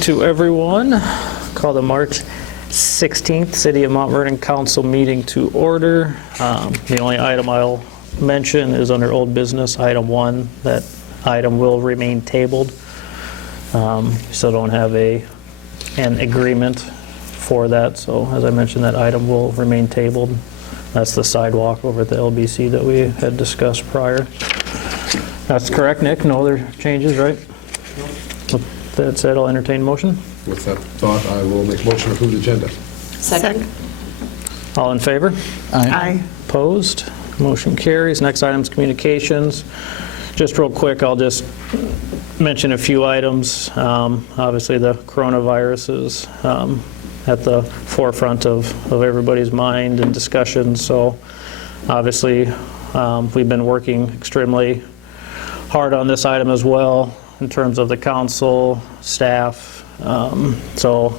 To everyone, call the March 16th City of Mount Vernon Council meeting to order. The only item I'll mention is under old business, item 1. That item will remain tabled. Still don't have an agreement for that, so as I mentioned, that item will remain tabled. That's the sidewalk over at the LBC that we had discussed prior. That's correct, Nick? No other changes, right? With that said, I'll entertain motion. With that thought, I will make a motion to approve the agenda. Second. All in favor? Aye. Opposed? Motion carries. Next item is communications. Just real quick, I'll just mention a few items. Obviously, the coronavirus is at the forefront of everybody's mind and discussion. So obviously, we've been working extremely hard on this item as well in terms of the council, staff. So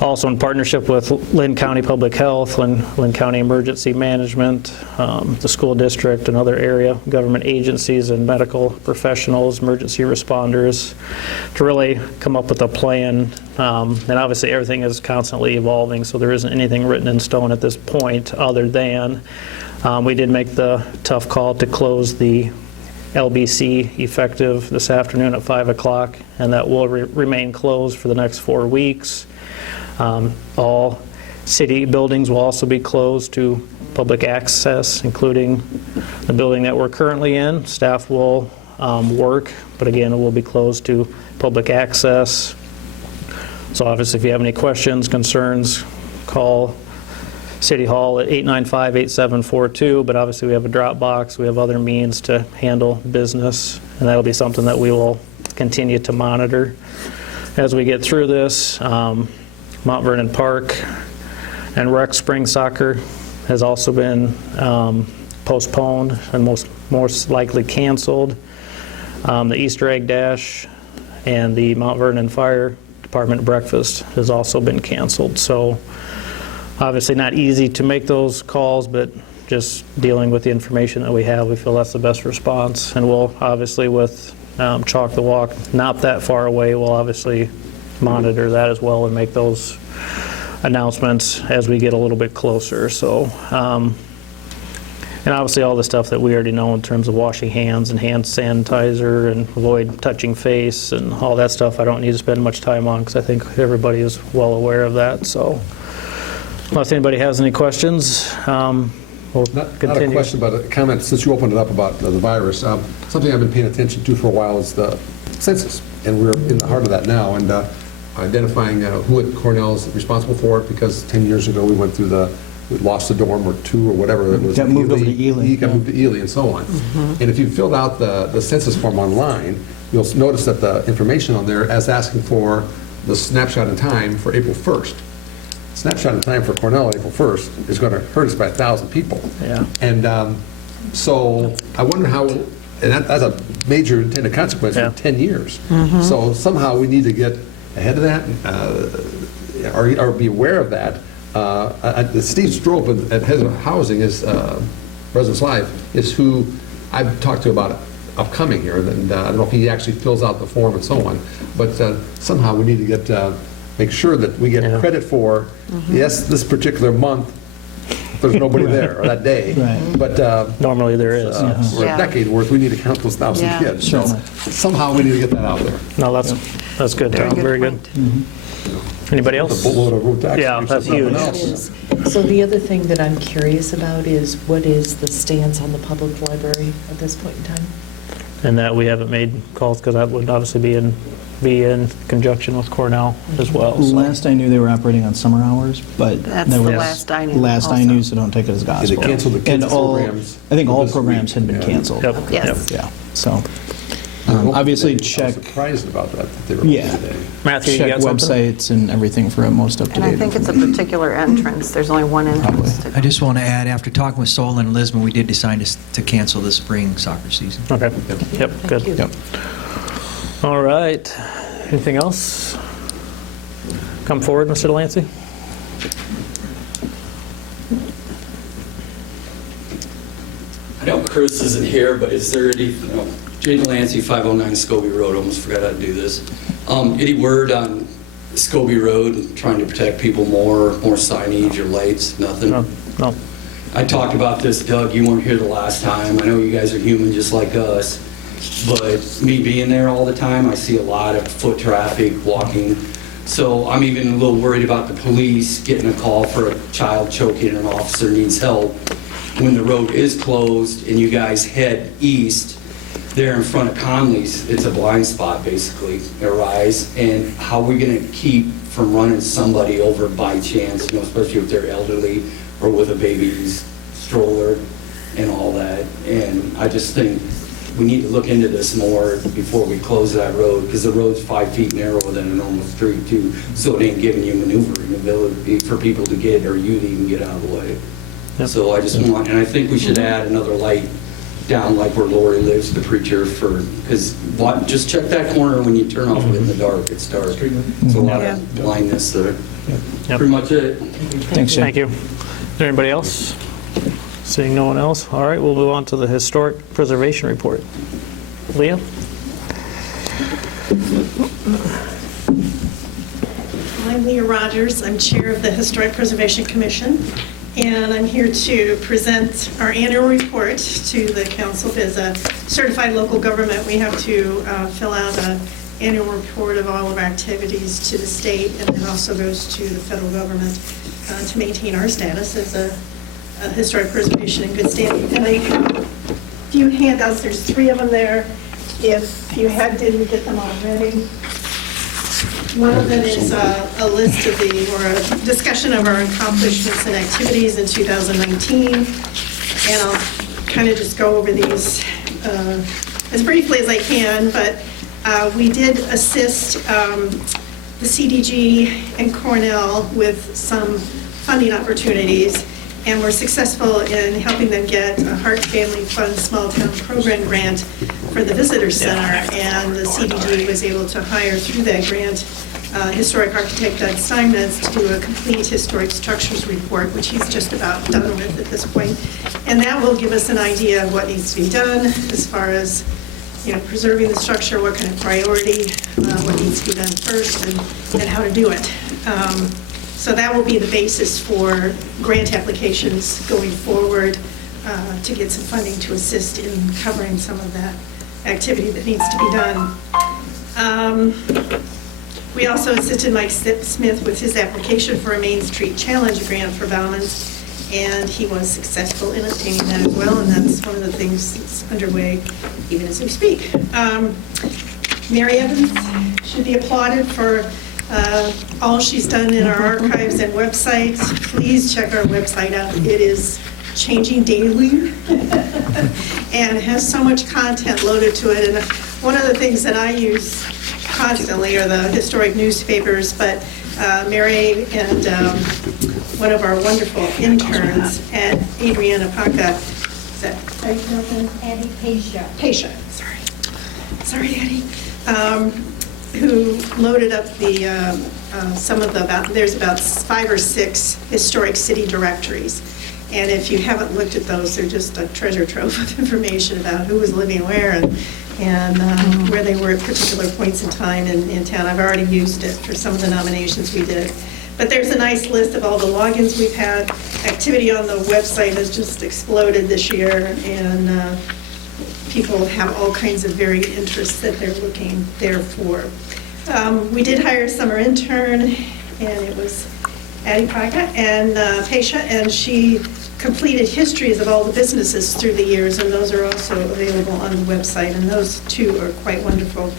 also in partnership with Lynn County Public Health, Lynn County Emergency Management, the school district and other area government agencies and medical professionals, emergency responders, to really come up with a plan. And obviously everything is constantly evolving, so there isn't anything written in stone at this point other than we did make the tough call to close the LBC effective this afternoon at 5 o'clock, and that will remain closed for the next 4 weeks. All city buildings will also be closed to public access, including the building that we're currently in. Staff will work, but again, it will be closed to public access. So obviously, if you have any questions, concerns, call City Hall at 895-8742, but obviously we have a drop box, we have other means to handle business, and that'll be something that we will continue to monitor as we get through this. Mount Vernon Park and Rec Spring Soccer has also been postponed and most likely canceled. The Easter Egg Dash and the Mount Vernon Fire Department breakfast has also been canceled. So obviously not easy to make those calls, but just dealing with the information that we have, we feel that's the best response. And we'll obviously, with Chalk the Walk not that far away, we'll obviously monitor that as well and make those announcements as we get a little bit closer. So, and obviously all the stuff that we already know in terms of washing hands and hand sanitizer and avoid touching face and all that stuff, I don't need to spend much time on because I think everybody is well aware of that. So unless anybody has any questions, we'll continue. Not a question, but a comment since you opened it up about the virus. Something I've been paying attention to for a while is the census, and we're in the heart of that now, and identifying who at Cornell is responsible for it, because 10 years ago we went through we lost a dorm or two or whatever. It was got moved over to Ely. Got moved to Ely and so on. And if you filled out the census form online, you'll notice that the information on there is asking for the snapshot in time for April 1st. Snapshot in time for Cornell April 1st is going to hurt us by 1,000 people. Yeah. And so I wonder how, and that's a major intended consequence Yeah. for 10 years. So somehow we need to get ahead of that or be aware of that. Steve Strope at Head of Housing, is Residence Live, is who I've talked to about upcoming here. And I don't know if he actually fills out the form and so on, but somehow we need to make sure that we get credit for, yes, this particular month, there's nobody there, or that day. Right. But Normally there is. Yes. for a decade worth, we need to count those 1,000 Yeah. kids. Sure. So somehow we need to get that out there. No, that's good, Tom. Very good. Anybody The else? boatload of road tax Yeah, increase that's is something huge. else. So the other thing that I'm curious about is what is the stance on the public library at this point in time? And that we haven't made calls because that would obviously be in conjunction with Cornell as well. So. Last I knew, they were operating on summer hours, but That's that the was last I knew last I also. knew, so don't take it as gospel. They canceled the kids' And all, programs I think all this programs week. had been Yeah. canceled. Yep. Yes. Yeah, so Well, obviously I'm check surprised about that they were Yeah. today. Matthew, you check got something? websites and everything for a most up to And date. I think it's a particular entrance. There's only one entrance to I just want to add, after talking with Solon and Lisbon, we did decide to cancel the spring soccer season. Okay. Yep, good. you. Yep. All right. Anything else? Come forward, Mr. Delancey. I know Chris isn't here, but is there any, Jay Delancey, 509 Scobie Road, almost forgot how to do this. Any word on Scobie Road, trying to protect people more signage or lights, nothing? No. I talked about this, Doug, you weren't here the last time. I know you guys are human just like us, but me being there all the time, I see a lot of foot traffic, walking. So I'm even a little worried about the police getting a call for a child choking and an officer needs help. When the road is closed and you guys head east, there in front of Conley's, it's a blind spot basically, Arise. And how are we gonna keep from running somebody over by chance, especially if they're elderly or with a baby's stroller and all that. And I just think we need to look into this more before we close that road, because the road's 5 feet narrower than a normal street too, so it ain't giving you maneuvering ability for people to get, or you to even get out of the way. Yep. So I just want, and I think we should add another light down like where Lori lives, the preacher, because just check that corner when you turn off of it in the dark, it's dark. It's a lot of blindness there. Yep. Pretty much it. Thanks, Jim. Thank you. Is there anybody else? Seeing no one else, all right, we'll move on to the Historic Preservation Report. Leah? I'm Leah Rogers. I'm Chair of the Historic Preservation Commission, and I'm here to present our annual report to the council. As a certified local government, we have to fill out an annual report of all of our activities to the state, and it also goes to the federal government to maintain our status as a historic preservation in good standing. And I have a few handouts. There's 3 of them there. If you didn't get them already. One of them is a list of or a discussion of our accomplishments and activities in 2019. And I'll kind of just go over these as briefly as I can, but we did assist the CDG and Cornell with some funding opportunities, and we're successful in helping them get a Hart Family Fund Small Town Program grant for the Visitor Center, and the CDG was able to hire through that grant historic architect Doug Steinmetz to do a complete historic structures report, which he's just about done with at this point. And that will give us an idea of what needs to be done as far as preserving the structure, what kind of priority, what needs to be done first, and how to do it. So that will be the basis for grant applications going forward to get some funding to assist in covering some of that activity that needs to be done. We also assisted Mike Smith with his application for a Main Street Challenge grant for Bauman's, and he was successful in obtaining that as well, and that's one of the things that's underway even as we speak. Mary Evans should be applauded for all she's done in our archives and websites. Please check our website out. It is changing daily and has so much content loaded to it. And one of the things that I use constantly are the historic newspapers, but Mary and one of our wonderful interns at Adriana Paca, is that how you pronounce it? Addie Pasha. Pasha, sorry, Addie, who loaded up the there's about 5 or 6 historic city directories. And if you haven't looked at those, they're just a treasure trove of information about who was living where and where they were at particular points in time in town. I've already used it for some of the nominations we did. But there's a nice list of all the logins we've had. Activity on the website has just exploded this year, and people have all kinds of varied interests that they're looking there for. We did hire a summer intern, and it was Addie Paca and Pasha, and she completed histories of all the businesses through the years, and those are also available on the website, and those two are quite wonderful.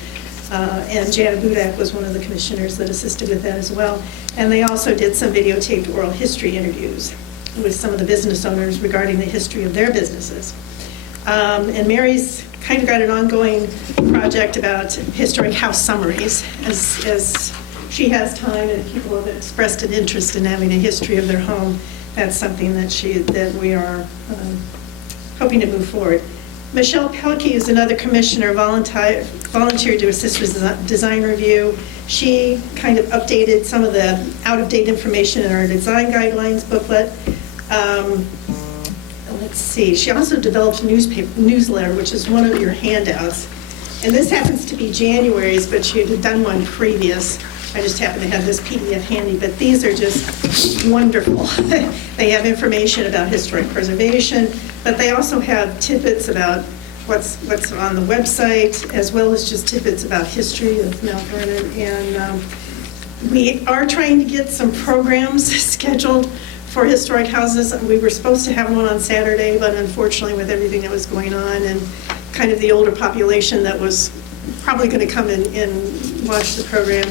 And Janet Budak was one of the commissioners that assisted with that as well. And they also did some videotaped oral history interviews with some of the business owners regarding the history of their businesses. And Mary's kind of got an ongoing project about historic house summaries, as she has time and people have expressed an interest in having a history of their home. That's something that we are hoping to move forward. Michelle Pelkey is another commissioner, volunteered to assist with design review. She kind of updated some of the out-of-date information in our design guidelines booklet. Let's see, she also developed a newsletter, which is one of your handouts. And this happens to be January's, but she had done one previous. I just happen to have this PDF handy, but these are just wonderful. They have information about historic preservation, but they also have tidbits about what's on the website, as well as just tidbits about history of Mount Vernon. And we are trying to get some programs scheduled for historic houses. We were supposed to have one on Saturday, but unfortunately with everything that was going on and kind of the older population that was probably going to come in and watch the program,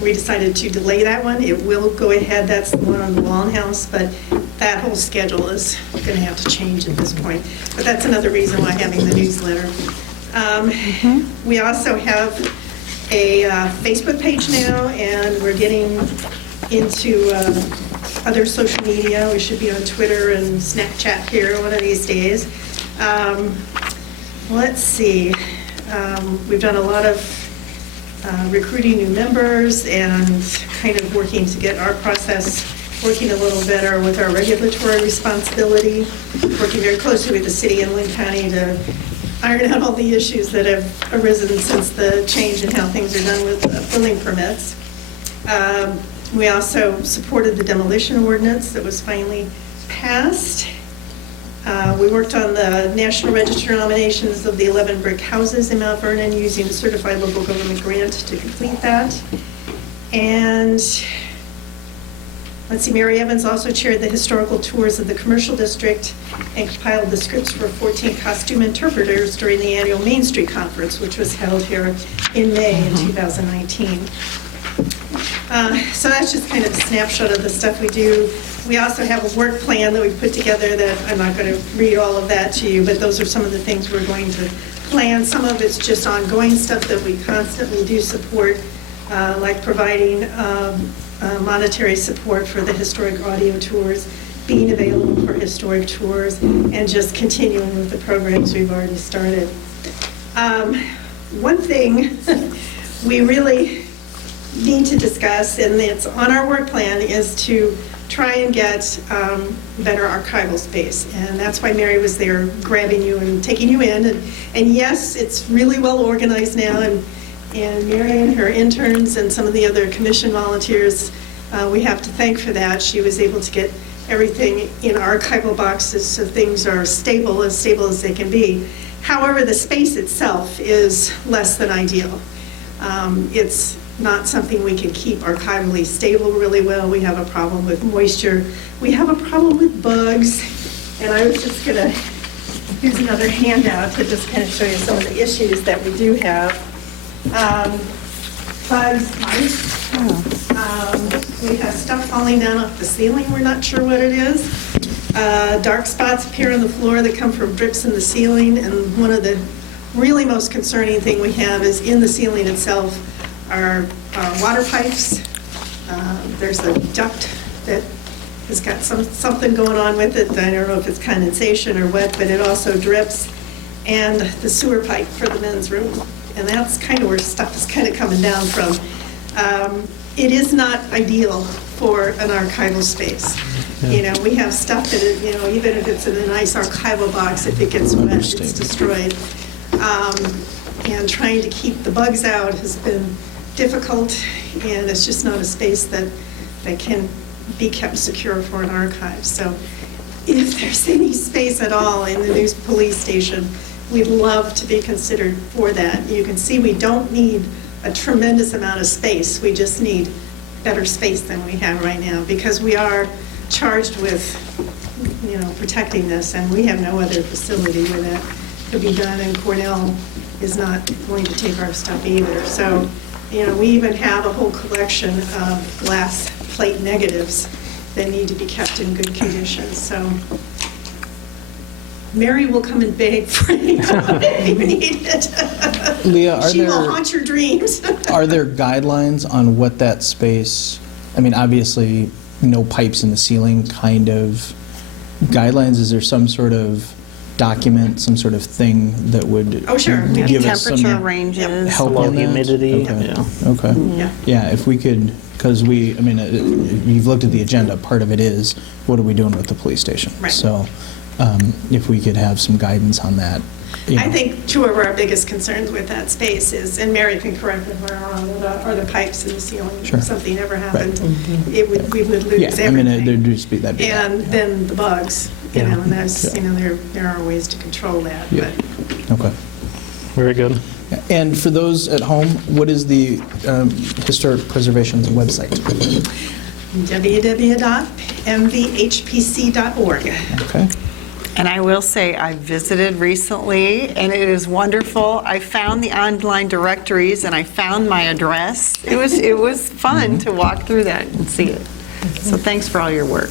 we decided to delay that one. It will go ahead, that's the one on the Wallen House, but that whole schedule is going to have to change at this point. But that's another reason why having the newsletter. We also have a Facebook page now, and we're getting into other social media. We should be on Twitter and Snapchat here one of these days. Let's see. We've done a lot of recruiting new members and kind of working to get our process working a little better with our regulatory responsibility, working very closely with the city and Lynn County to iron out all the issues that have arisen since the change in how things are done with building permits. We also supported the demolition ordinance that was finally passed. We worked on the National Register nominations of the 11 brick houses in Mount Vernon using a certified local government grant to complete that. And let's see, Mary Evans also chaired the historical tours of the commercial district and compiled the scripts for 14 costume interpreters during the annual Main Street Conference, which was held here in May in 2019. So that's just kind of a snapshot of the stuff we do. We also have a work plan that we put together that I'm not going to read all of that to you, but those are some of the things we're going to plan. Some of it's just ongoing stuff that we constantly do support, like providing monetary support for the historic audio tours, being available for historic tours, and just continuing with the programs we've already started. One thing we really need to discuss, and it's on our work plan, is to try and get better archival space. And that's why Mary was there grabbing you and taking you in. And yes, it's really well organized now, and Mary and her interns and some of the other commission volunteers, we have to thank for that. She was able to get everything in archival boxes so things are stable as they can be. However, the space itself is less than ideal. It's not something we can keep archivally stable really well. We have a problem with moisture. We have a problem with bugs. And I was just going to, here's another handout to just kind of show you some of the issues that we do have. Bugs, mice. We have stuff falling down off the ceiling. We're not sure what it is. Dark spots appear on the floor that come from drips in the ceiling. And one of the really most concerning thing we have is in the ceiling itself are water pipes. There's a duct that has got something going on with it. I don't know if it's condensation or what, but it also drips. And the sewer pipe for the men's room. And that's kind of where stuff is kind of coming down from. It is not ideal for an archival space. You know, we have stuff that, even if it's in a nice archival box, if it gets wet, it's destroyed. And trying to keep the bugs out has been difficult, and it's just not a space that can be kept secure for an archive. So if there's any space at all in the new police station, we'd love to be considered for that. You can see we don't need a tremendous amount of space. We just need better space than we have right now, because we are charged with, protecting this, and we have no other facility where that could be done, and Cornell is not going to take our stuff either. So, we even have a whole collection of glass plate negatives that need to be kept in good condition. So Mary will come and beg for you if you need it. Leah, She will haunt your dreams. are there guidelines on what that space, obviously no pipes in the ceiling kind of guidelines? Is there some sort of document, some sort of thing that would Oh, sure. We give us some Temperature ranges. help Low on that? humidity, Okay. yeah. Okay. Yeah. Yeah, if we could, because you've looked at the agenda, part of it is, what are we doing with the police station? Right. So if we could have some guidance on that. you know. I think two of our biggest concerns with that space is, and Mary can correct me if I'm wrong, are the pipes in the ceiling. Sure. If something ever happened, we would lose Yeah, I everything. mean, there'd just be that. And then the bugs, you Yeah. know, and there's, Yeah. you know, there are ways to control that, Yeah. but Okay. Very good. And for those at home, what is the Historic Preservation's website? www.mvhpc.org. Okay. And I will say, I visited recently, and it is wonderful. I found the online directories, and I found my address. It was fun to walk through that and see it. So thanks for all your work.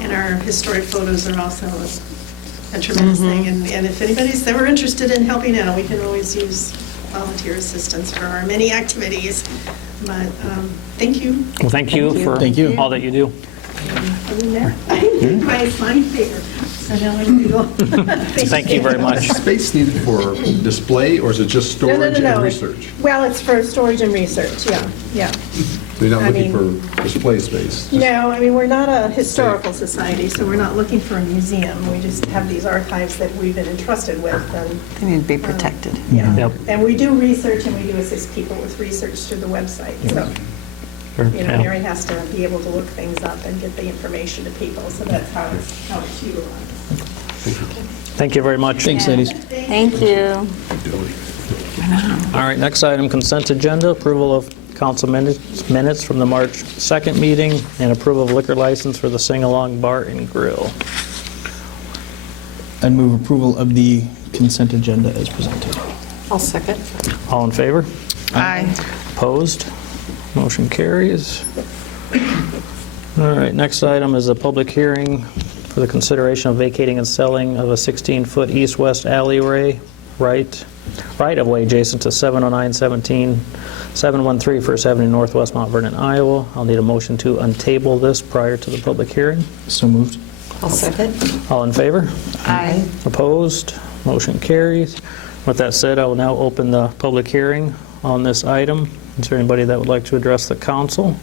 And our historic photos are also a tremendous thing. And if anybody's ever interested in helping out, we can always use volunteer assistance for our many activities. But thank you. Well, thank you for Thank you. all that you do. Other than that, I did my signed paper. So now I'm going to go. Thank you very much. Space needed for display, or is it just No, storage no. and research? Well, it's for storage and research, yeah. So you're not I looking mean- for display space? No, I mean, we're not a Historical Society, so we're not looking for a museum. We just have these archives that we've been entrusted with. And They need to be protected. yeah. Yep. And we do research, and we do assist people with research through the website. So, you know, Yeah. Mary has to be able to look things up and get the information to people. So that's how it's utilized. Thank you very much. Thanks, ladies. Thank you. All right, next item, consent agenda, approval of council minutes from the March 2nd meeting, and approval of liquor license for the Sing-Along Bar and Grill. I'd move approval of the consent agenda as presented. I'll second. All in favor? Aye. Opposed? Motion carries. All right, next item is a public hearing for the consideration of vacating and selling of a 16-foot east-west alleyway right-of-way adjacent to 709-713 First Avenue Northwest, Mount Vernon, Iowa. I'll need a motion to untable this prior to the public hearing. So moved. I'll second. All in favor? Aye. Opposed? Motion carries. With that said, I will now open the public hearing on this item. Is there anybody that would like to address the council?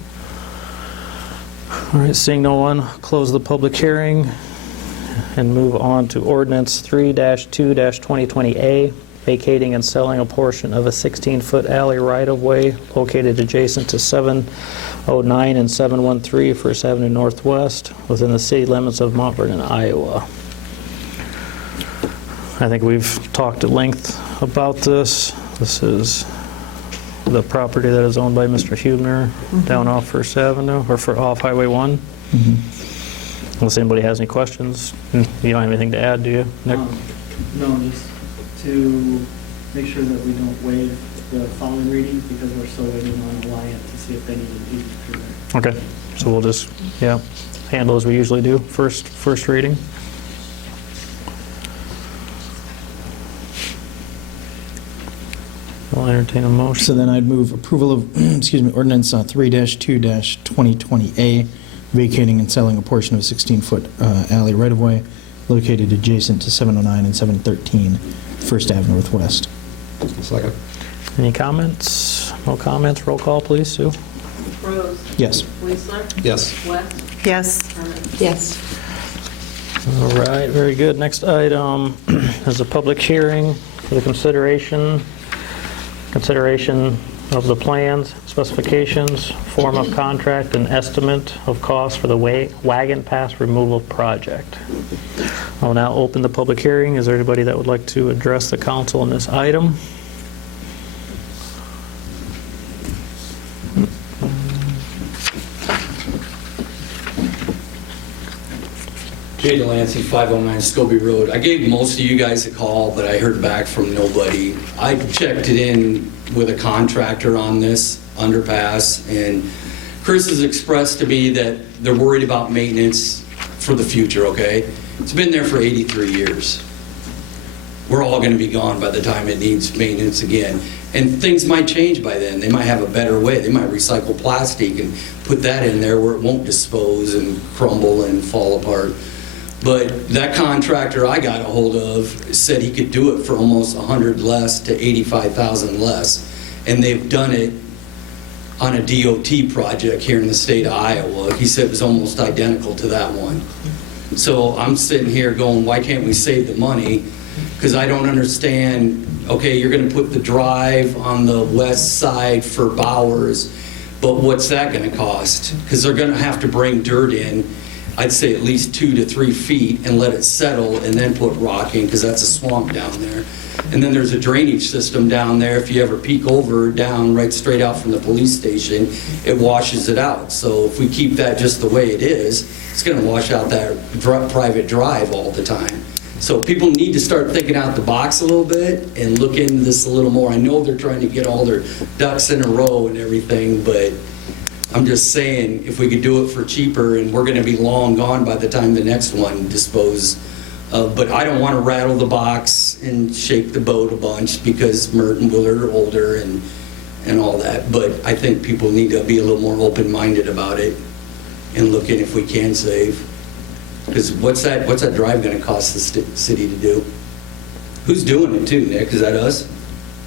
All right, seeing no one, close the public hearing and move on to ordinance 3-2-2020A, vacating and selling a portion of a 16-foot alley right-of-way located adjacent to 709 and 713 First Avenue Northwest within the city limits of Mount Vernon, Iowa. I think we've talked at length about this. This is the property that is owned by Mr. Hubner down off First Avenue, or off Highway 1. Unless anybody has any questions. You don't have anything to add, do you, Nick? No, just to make sure that we don't waive the following readings because we're still waiting on Alliant to see if they need an easement through there. Okay, so we'll just, handle as we usually do, first reading. I'll entertain a motion. So then I'd move approval of, ordinance 3-2-2020A, vacating and selling a portion of a 16-foot alley right-of-way located adjacent to 709 and 713 First Avenue Northwest. Second. Any comments? No comments? Roll call, please, Sue. Rose. Yes. Leisler. Yes. West. Yes. Herman. Yes. All right, very good. Next item is a public hearing for the consideration of the plans, specifications, form of contract, and estimate of cost for the wagon pass removal project. I'll now open the public hearing. Is there anybody that would like to address the council on this item? Jay Delancey, 509 Scobie Road. I gave most of you guys a call, but I heard back from nobody. I checked it in with a contractor on this underpass, and Chris has expressed to me that they're worried about maintenance for the future, okay? It's been there for 83 years. We're all going to be gone by the time it needs maintenance again. And things might change by then. They might have a better way. They might recycle plastic and put that in there where it won't dispose and crumble and fall apart. But that contractor I got a hold of said he could do it for almost 100 less to 85,000 less. And they've done it on a DOT project here in the state of Iowa. He said it was almost identical to that one. So I'm sitting here going, why can't we save the money? Because I don't understand, okay, you're going to put the drive on the west side for Bowers, but what's that going to cost? Because they're going to have to bring dirt in, I'd say at least 2 to 3 feet, and let it settle, and then put rock in, because that's a swamp down there. And then there's a drainage system down there. If you ever peek over, down, right straight out from the police station, it washes it out. So if we keep that just the way it is, it's going to wash out that private drive all the time. So people need to start thinking out the box a little bit and look into this a little more. I know they're trying to get all their ducks in a row and everything, but I'm just saying, if we could do it for cheaper, and we're going to be long gone by the time the next one disposes. But I don't want to rattle the box and shake the boat a bunch, because Mert and Willard are older and all that. But I think people need to be a little more open-minded about it and look at if we can save. Because what's that drive going to cost the city to do? Who's doing it too, Nick? Is that us?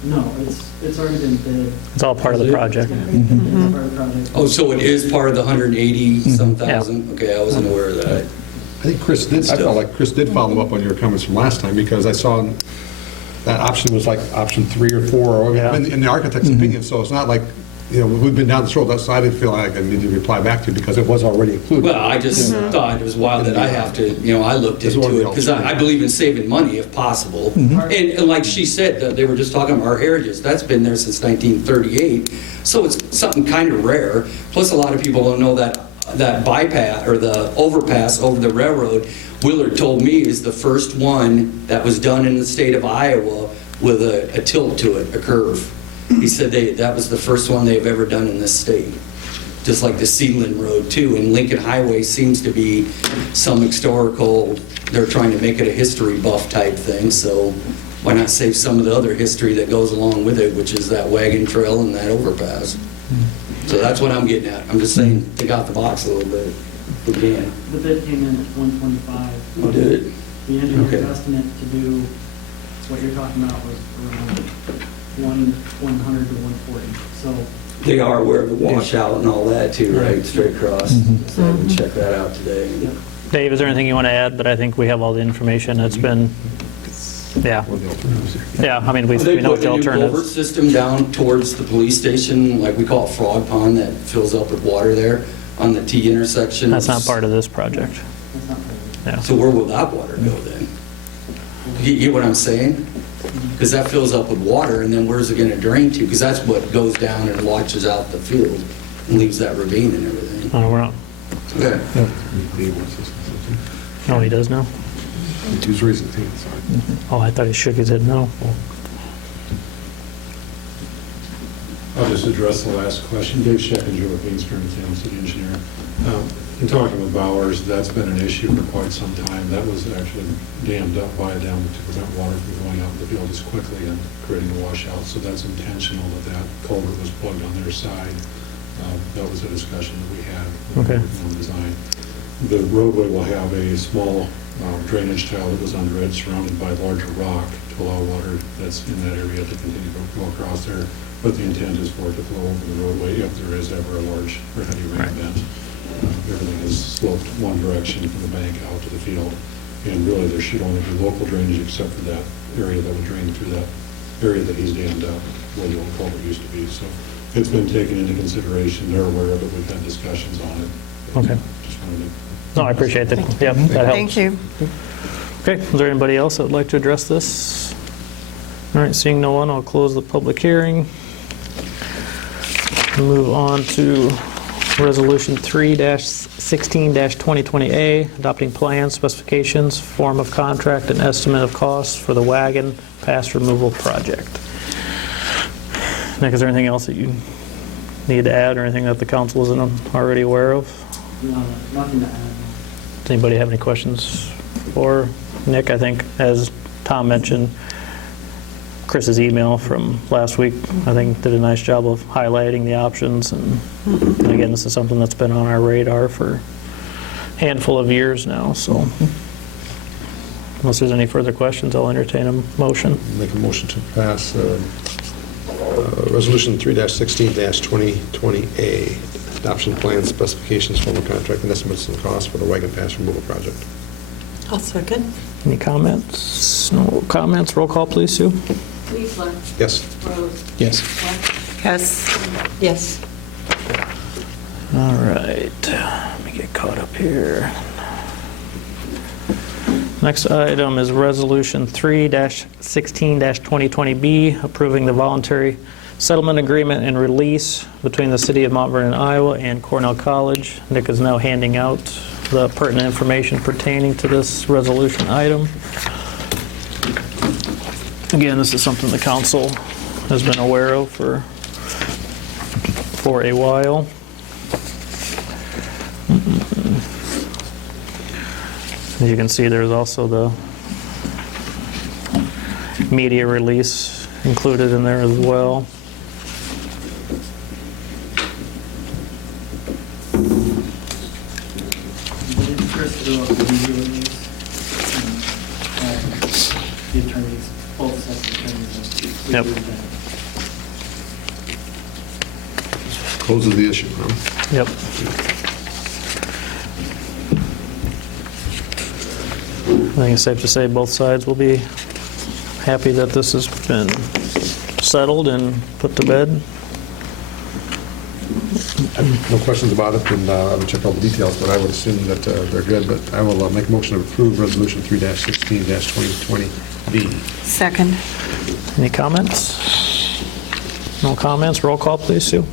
No, it's already been bid. It's all part of the project. It's part of the project. Oh, so it is part of the 180-some thousand? Okay, I wasn't aware of that. I think I felt like Chris did follow up on your comments from last time, because I saw that option was like option 3 or 4, or Yeah. in the architect's opinion, so it's not like, we've been down this road, so I didn't feel like I needed to reply back to you, because it was already included. Well, I just thought it was wild that I have to, I looked It's one of into the it, because I believe in saving money if possible. And like she said, they were just talking about our heritage. That's been there since 1938, so it's something kind of rare. Plus, a lot of people don't know that bypass, or the overpass over the railroad, Willard told me is the first one that was done in the state of Iowa with a tilt to it, a curve. He said that was the first one they've ever done in this state. Just like the Sealand Road too, and Lincoln Highway seems to be some historical, they're trying to make it a history buff type thing, so why not save some of the other history that goes along with it, which is that wagon trail and that overpass. So that's what I'm getting at. I'm just saying, think out the box a little bit, if we can. The bid came in at 125. Oh, did it? The engineer's Okay. estimate to do what you're talking about was around 100 to 140. So They are aware of the washout and all that too, right, straight across. So I would check that out today. Dave, is there anything you want to add? But I think we have all the information. It's been, yeah. Yeah, I mean, we They know what put the a new culvert alternatives. system down towards the police station, like we call it Frog Pond, that fills up with water there on the T intersection. That's not part of this project. that's not very Yeah. So where will that water go then? You get what I'm saying? Because that fills up with water, and then where's it going to drain to? Because that's what goes down and washes out the field and leaves that ravine and everything. Oh, we're not. Okay. No, he does now? He was raising his hand, sorry. Oh, I thought he shook his head no. I'll just address the last question. Dave Scheckinger with Bainsburg, Town City Engineer. In talking with Bowers, that's been an issue for quite some time. That was actually dammed up by a dam to prevent water from going out in the field as quickly and creating a washout. So that's intentional that culvert was plugged on their side. That was a discussion that we had when we were working on design. The roadway will have a small drainage tile that goes under it, surrounded by larger rock to allow water that's in that area to continue to go across there. But the intent is for it to flow over the roadway if there is ever a large or heavy rain event. Everything is sloped one direction from the bank out to the field. And really, there should only be local drainage except for that area that would drain through that area that he's dammed up, where the old culvert used to be. So it's been taken into consideration. They're aware of it. We've had discussions on it. Okay. Just wanted to... No, I appreciate that. Yep, that helps. Thank you. Okay, is there anybody else that would like to address this? All right, seeing no one, I'll close the public hearing. Move on to Resolution 3-16-2020A, adopting plans, specifications, form of contract, and estimate of costs for the wagon pass removal project. Nick, is there anything else that you need to add, or anything that the council isn't already aware of? nothing to add. Does anybody have any questions for Nick? I think, as Tom mentioned, Chris's email from last week, I think, did a nice job of highlighting the options. And again, this is something that's been on our radar for a handful of years now. So unless there's any further questions, I'll entertain a motion. Make a motion to pass Resolution 3-16-2020A, adoption plan specifications, form of contract, and estimates of the cost for the wagon pass removal project. I'll second. Any comments? No comments? Roll call, please, Sue. Leesler. Yes. Rose. Yes. West. Yes. Yes. All right, let me get caught up here. Next item is Resolution 3-16-2020B, approving the voluntary settlement agreement and release between the City of Mount Vernon, Iowa and Cornell College. Nick is now handing out the pertinent information pertaining to this resolution item. Again, this is something the council has been aware of for a while. As you can see, there's also the media release included in there as well. Chris drew up the media release. The attorneys, both sets of attorneys. Yep. Closes the issue, huh? Yep. I think it's safe to say both sides will be happy that this has been settled and put to bed. No questions about it, and I haven't checked all the details, but I would assume that they're good. But I will make a motion to approve Resolution 3-16-2020B. Second. Any comments? No comments? Roll call, please, Sue.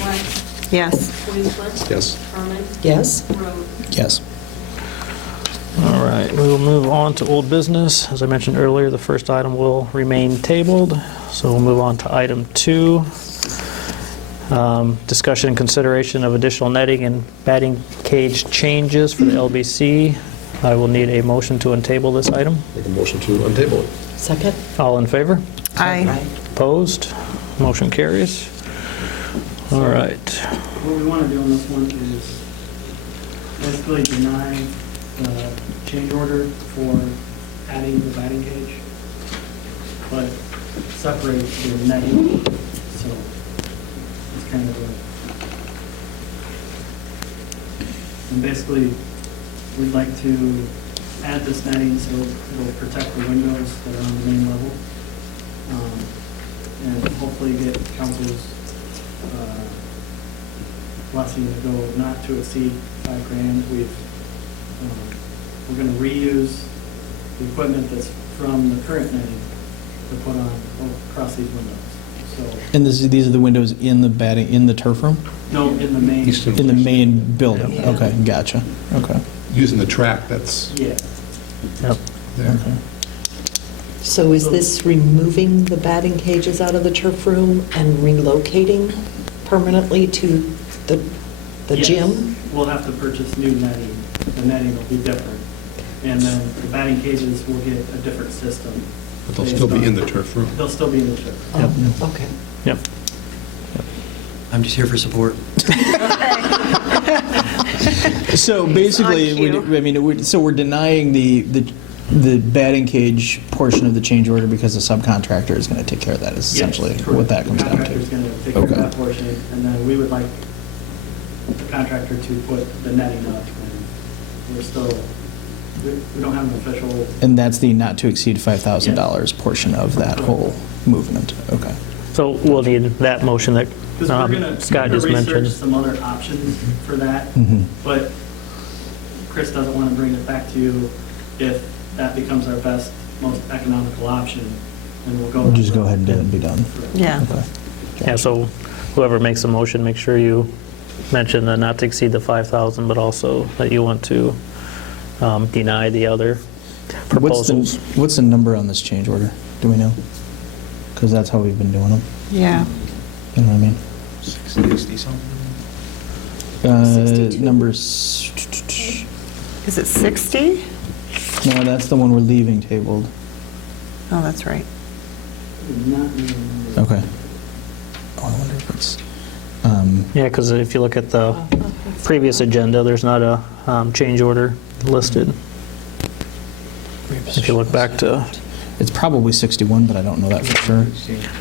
West. Yes. Leesler. Yes. Herman. Yes. Rose. Yes. All right, we will move on to old business. As I mentioned earlier, the first item will remain tabled, so we'll move on to item 2. Discussion and consideration of additional netting and batting cage changes for the LBC. I will need a motion to untable this item. Make a motion to untable it. Second? All in favor? Aye. Opposed? Motion carries. All right. What we want to do on this one is basically deny the change order for adding the batting cage, but separate the netting, so it's kind of and basically, we'd like to add this netting so it'll protect the windows that are on the main level, and hopefully get council's blessing to go not to exceed $5,000. We're going to reuse the equipment that's from the current netting to put on across these windows. So, And these are the windows in the batting, in the turf room? no, in the main. In the main building? Yeah. Okay, gotcha. Okay. Using the track that's Yeah. Yep. there. Okay. So is this removing the batting cages out of the turf room and relocating permanently to the Yes. gym? We'll have to purchase new netting. The netting will be different. And then the batting cages will get a different system. But they'll still be in the turf room. They'll still be in the turf. Oh, okay. Yep. I'm just here for support. So basically, On cue. we're denying the batting cage portion of the change order because the subcontractor is going to take care of that, is essentially Yes, what correct. that comes The down contractor's to. going to take care of Okay. that portion, and then we would like the contractor to put the netting up. And we're still, we don't have an official, And that's the not to exceed $5,000 portion of that whole movement. Okay. So we'll need that motion that because we're going to Scott just research mentioned. some other options for that, Mhm. but Chris doesn't want to bring it back to you if that becomes our best, most economical option, and we'll go. We'll just go ahead and do it and be done. Yeah. Okay. Yeah, so whoever makes a motion, make sure you mention the not to exceed the 5,000, but also that you want to deny the other proposals. What's the number on this change order? Do we know? Because that's how we've been doing them. Yeah. You know what I mean? 60 something? Numbers. Is it 60? No, that's the one we're leaving tabled. Oh, that's right. Not really remember. Okay. Oh, I wonder if it's. Yeah, because if you look at the previous agenda, there's not a change order listed. If you look back to, It's probably 61, but I don't know that for sure.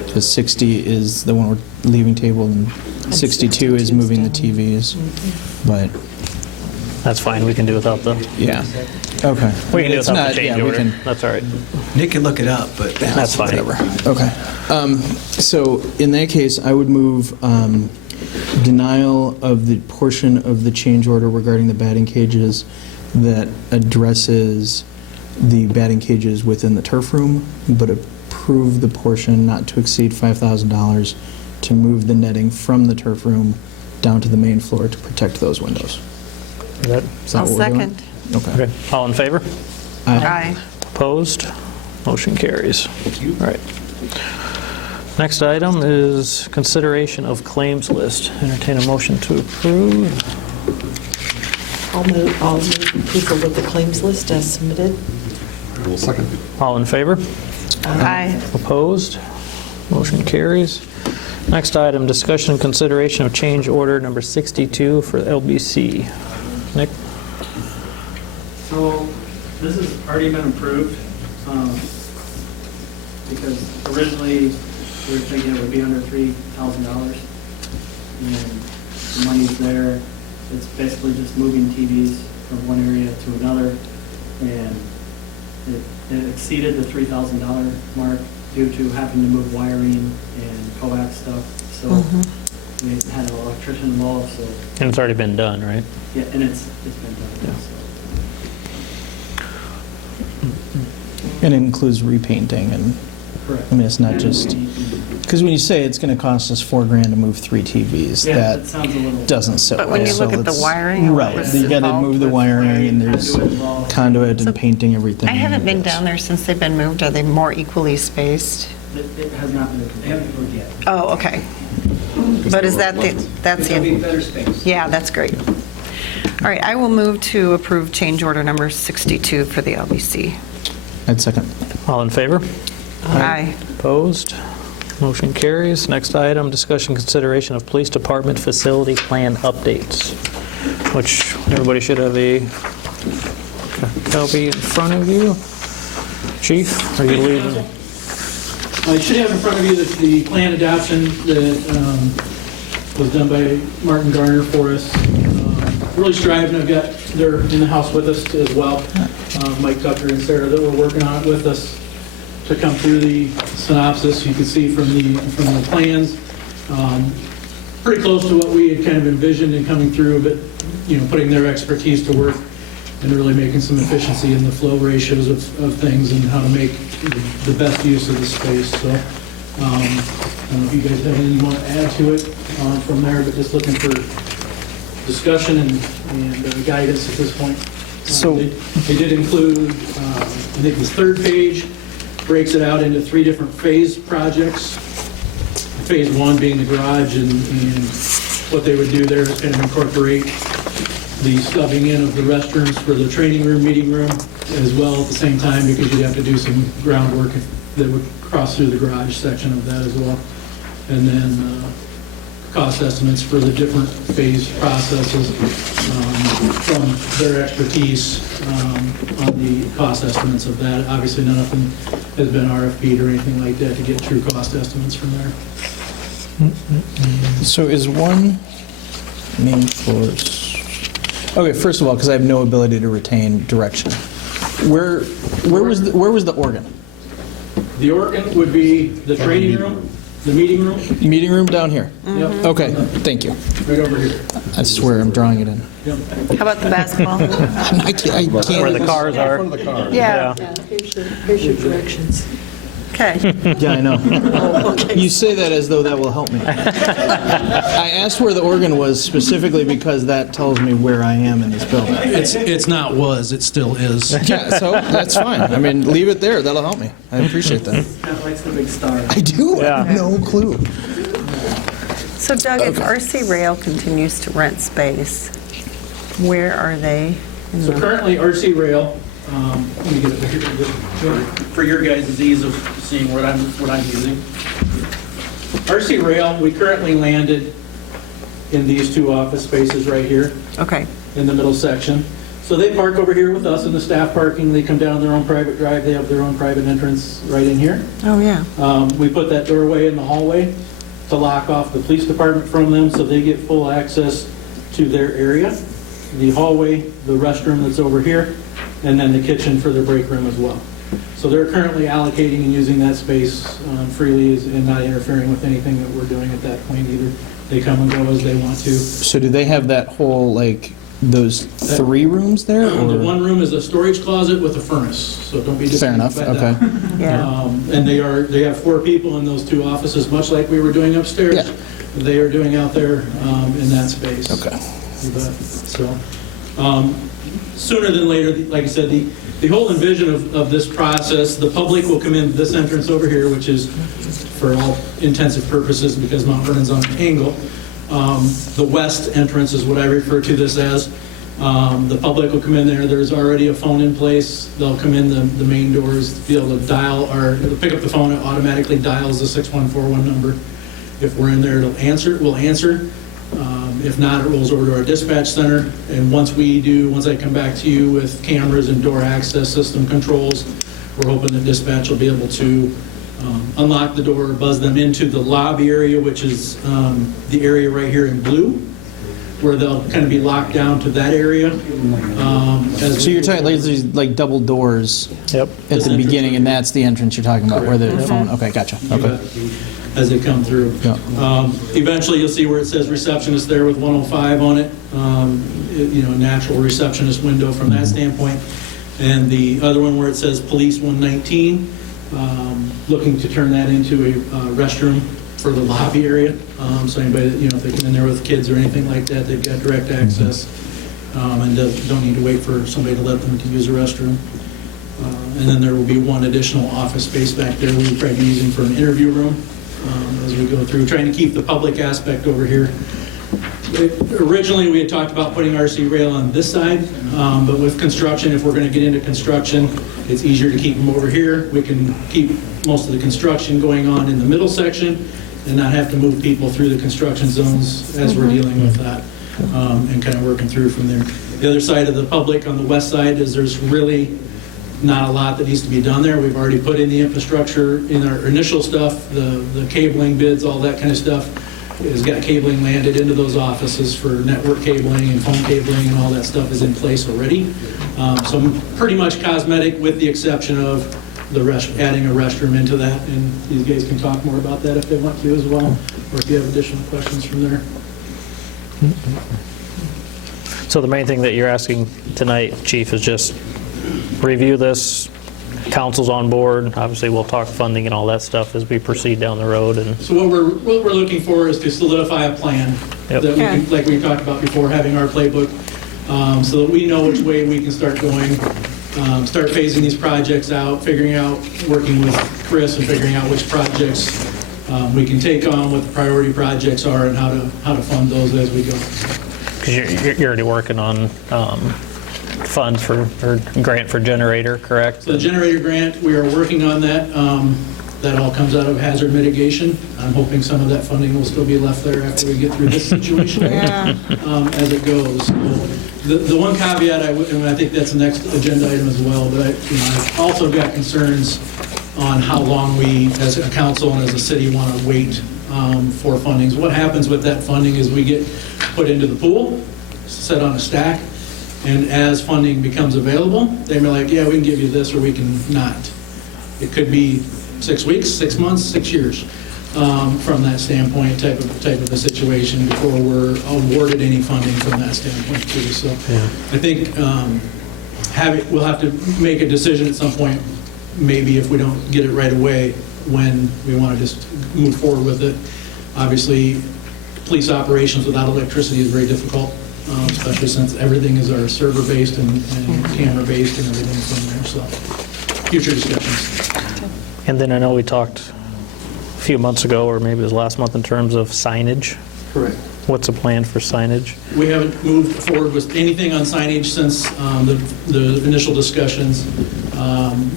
Because 60 is the one we're leaving tabled, and 62 is moving the TVs. But, that's fine, we can do without the, yeah. Okay. We can do it It's without not- the yeah, change we order. can- That's all right. Nick can look it up, but That's fine. Whatever. Okay. So in that case, I would move denial of the portion of the change order regarding the batting cages that addresses the batting cages within the turf room, but approve the portion not to exceed $5,000 to move the netting from the turf room down to the main floor to protect those windows. Is that- Is that I'll what we're doing? second. Okay. Okay. All in favor? Aye. Opposed? Motion carries. All right. Next item is consideration of claims list. Entertain a motion to approve. I'll move approval of the claims list as submitted. I will second. All in favor? Aye. Opposed? Motion carries. Next item, discussion and consideration of change order number 62 for LBC. Nick? So this has already been approved, because originally we were thinking it would be under $3,000. And the money's there. It's basically just moving TVs from one area to another. And it exceeded the $3,000 mark due to having to move wiring and coax stuff. So we had an electrician involved, so, And it's already been done, right? yeah, and it's been done. Yeah. So. And it includes repainting and, Correct. I mean, it's not just, because when you say it's going to cost us $4,000 to move 3 TVs, Yeah, that that sounds a little. doesn't sit But when right. you look So at the it's- wiring, what Right, was you got to involved move the with wiring, and there's Conduit involved. conduit So- and painting everything. I haven't been down there since they've been moved. Are they more equally spaced? It has not been. They haven't moved yet. Oh, okay. But is that that's There'll be the, better space. yeah, that's great. All right, I will move to approve change order number 62 for the LBC. I'd second. All in favor? Aye. Opposed? Motion carries. Next item, discussion consideration of police department facility plan updates, which everybody should have a copy in front of you. Chief, are you leading? I should have in front of you the plan adoption that was done by Martin Garner for us. Really striving, I've got, they're in the house with us as well, Mike Tucker and Sarah that were working on it with us to come through the synopsis. You can see from the plans, pretty close to what we had kind of envisioned in coming through, but, you know, putting their expertise to work and really making some efficiency in the flow ratios of things and how to make the best use of the space. So, I don't know if you guys have anything you want to add to it from there, but just looking for discussion and guidance at this point. So- They did include, I think this third page breaks it out into 3 different phase projects. Phase 1 being the garage, and what they would do there is kind of incorporate the stubbing in of the restrooms for the training room, meeting room, as well at the same time, because you'd have to do some groundwork that would cross through the garage section of that as well. And then cost estimates for the different phase processes from their expertise on the cost estimates of that. Obviously, nothing has been RFP'd or anything like that to get true cost estimates from there. So is one main floor... Okay, first of all, because I have no ability to retain direction. Where was the organ? The organ would be the training room, the meeting room. Meeting room down here? Yep. Okay, thank you. Right over here. I swear I'm drawing it in. Yep. How about the basketball? I can't. Where the cars are? Front of the car. Yeah, Here's your directions. okay. Yeah, I know. You say that as though that will help me. I asked where the organ was specifically because that tells me where I am in this building. It's not was, it still is. Yeah, so that's fine. I mean, leave it there. That'll help me. I appreciate that. Scott likes the big star. I do. I have no clue. So Doug, if RC Rail continues to rent space, where are they? in So the- currently, RC Rail, let me get it here, for your guys' ease of seeing what I'm using. RC Rail, we currently landed in these 2 office spaces right here Okay, in the middle section. So they park over here with us in the staff parking. They come down their own private drive. They have their own private entrance right in here. oh, yeah. We put that doorway in the hallway to lock off the police department from them so they get full access to their area. The hallway, the restroom that's over here, and then the kitchen for their break room as well. So they're currently allocating and using that space freely and not interfering with anything that we're doing at that point either. They come and go as they want to. So do they have that whole, like, those 3 rooms there? The Or? one room is a storage closet with a furnace, so don't be deceived. Fair enough, by okay. that. Yeah. And they have 4 people in those 2 offices, much like we were doing upstairs. Yeah. They are doing out there in that space. Okay. You bet. So, sooner than later, like I said, the whole envision of this process, the public will come in this entrance over here, which is, for all intensive purposes, because Mount Vernon's on an angle, the west entrance is what I refer to this as. The public will come in there. There's already a phone in place. They'll come in the main doors, be able to dial, or it'll pick up the phone. It automatically dials the 6141 number. If we're in there, it'll answer. We'll answer. If not, it rolls over to our dispatch center. And once I come back to you with cameras and door access system controls, we're hoping that dispatch will be able to unlock the door, buzz them into the lobby area, which is the area right here in blue, where they'll kind of be locked down to that area. So you're talking like these like double doors Yep. at the beginning, and that's the entrance you're talking about, where the Correct. phone, okay, gotcha. Okay. As they come through. Yeah. Eventually, you'll see where it says receptionist there with 105 on it. Natural receptionist window from that standpoint. And the other one where it says police 119, looking to turn that into a restroom for the lobby area. So anybody, if they come in there with kids or anything like that, they've got direct access and don't need to wait for somebody to let them to use a restroom. And then there will be one additional office space back there we'll probably be using for an interview room as we go through, trying to keep the public aspect over here. Originally, we had talked about putting RC rail on this side, but with construction, if we're going to get into construction, it's easier to keep them over here. We can keep most of the construction going on in the middle section and not have to move people through the construction zones as we're dealing with that and kind of working through from there. The other side of the public on the west side is there's really not a lot that needs to be done there. We've already put in the infrastructure in our initial stuff, the cabling bids, all that kind of stuff. Has got cabling landed into those offices for network cabling and phone cabling, and all that stuff is in place already. So pretty much cosmetic, with the exception of adding a restroom into that. And these guys can talk more about that if they want to as well, or if you have additional questions from there. So the main thing that you're asking tonight, Chief, is just review this, council's on board, obviously we'll talk funding and all that stuff as we proceed down the road. And So what we're looking for is to solidify a plan Yep. that we can, like we talked about before, having our playbook, so that we know which way we can start going, start phasing these projects out, figuring out, working with Chris and figuring out which projects we can take on, what the priority projects are, and how to fund those as we go. because you're already working on fund or grant for generator, correct? So the generator grant, we are working on that. That all comes out of hazard mitigation. I'm hoping some of that funding will still be left there after we get through this situation as it goes. So the one caveat, and I think that's the next agenda item as well, but I've also got concerns on how long we, as a council and as a city, want to wait for fundings. What happens with that funding is we get put into the pool, set on a stack, and as funding becomes available, they're like, yeah, we can give you this or we can not. It could be 6 weeks, 6 months, 6 years from that standpoint, type of a situation before we're awarded any funding from that standpoint too. So I think we'll have to make a decision at some point, maybe if we don't get it right away, when we want to just move forward with it. Obviously, police operations without electricity is very difficult, especially since everything is our server-based and camera-based and everything from there. So future discussions. And then I know we talked a few months ago, or maybe it was last month, in terms of signage. Correct. What's the plan for signage? We haven't moved forward with anything on signage since the initial discussions,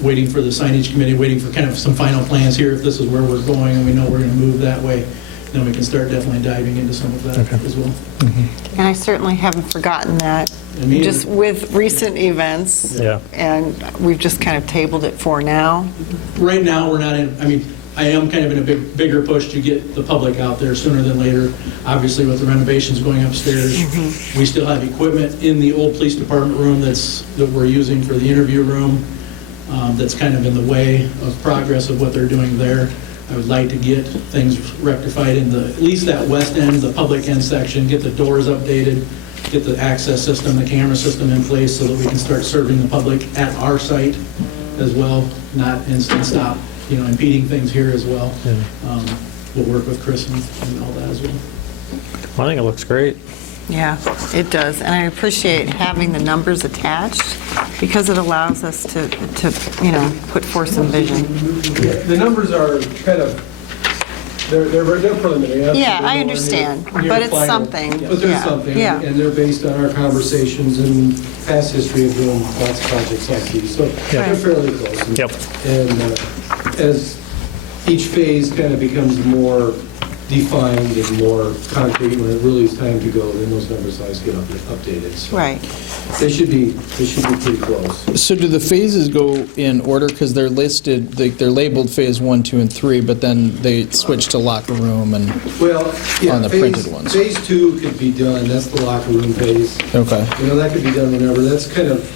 waiting for the signage committee, waiting for kind of some final plans here. If this is where we're going and we know we're going to move that way, then we can start definitely diving into some of that as well. And I certainly haven't forgotten that, And me just either. with recent events. Yeah. And we've just kind of tabled it for now. Right now, we're not in, I am kind of in a bigger push to get the public out there sooner than later. Obviously, with the renovations going upstairs, we still have equipment in the old police department room that we're using for the interview room. That's kind of in the way of progress of what they're doing there. I would like to get things rectified in at least that west end, the public end section, get the doors updated, get the access system, the camera system in place so that we can start serving the public at our site as well, not instant stop, impeding things here as well. We'll work with Chris and all that as well. I think it looks great. Yeah, it does, and I appreciate having the numbers attached because it allows us to put forth some vision. The numbers are kind of, they're preliminary. Yeah, I understand, but it's something. But there's something, Yeah. and they're based on our conversations and past history of doing lots of projects like these, so they're fairly close. Yep. And as each phase kind of becomes more defined and more concrete, when it really is time to go, then those number sizes get updated. So Right. They should be pretty close. So do the phases go in order? Because they're listed, they're labeled phase 1, 2, and 3, but then they switch to locker room and Well, yeah, on the printed ones. Phase 2 could be done, that's the locker room phase. Okay. That could be done whenever, that's kind of,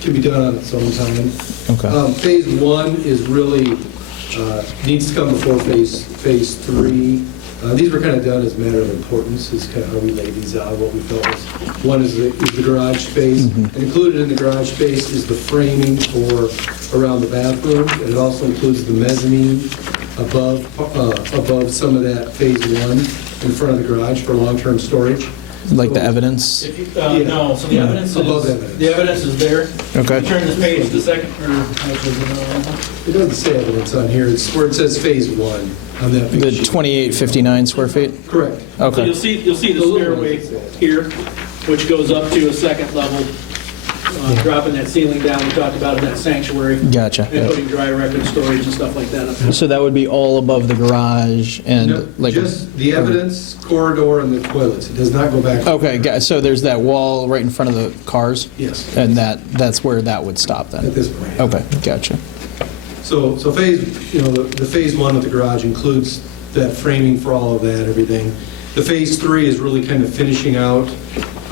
can be done on its own time. Okay. Phase 1 is really, needs to come before phase 3. These were kind of done as a matter of importance, is kind of how we laid these out, what we felt was. One is the garage space. And included in the garage space is the framing for around the bathroom. And it also includes the mezzanine above some of that phase 1 in front of the garage for long-term storage. Like the evidence? No, so the evidence Above is, evidence. the evidence is there. Okay. You turn this page to the second, It doesn't say evidence on here, it's where it says phase 1 on that big The sheet. 2859 square feet? Correct. So Okay. you'll see the stairway here, which goes up to a second level, dropping that ceiling down we talked about in that sanctuary. Gotcha. And putting dry record storage and stuff like that up there. So that would be all above the garage No, and like... just the evidence, corridor, and the toilets. It does not go back. Okay, so there's that wall right in front of the cars? Yes. And that's where that would stop then? At this point. Okay, gotcha. So phase, the phase 1 of the garage includes that framing for all of that, everything. The phase 3 is really kind of finishing out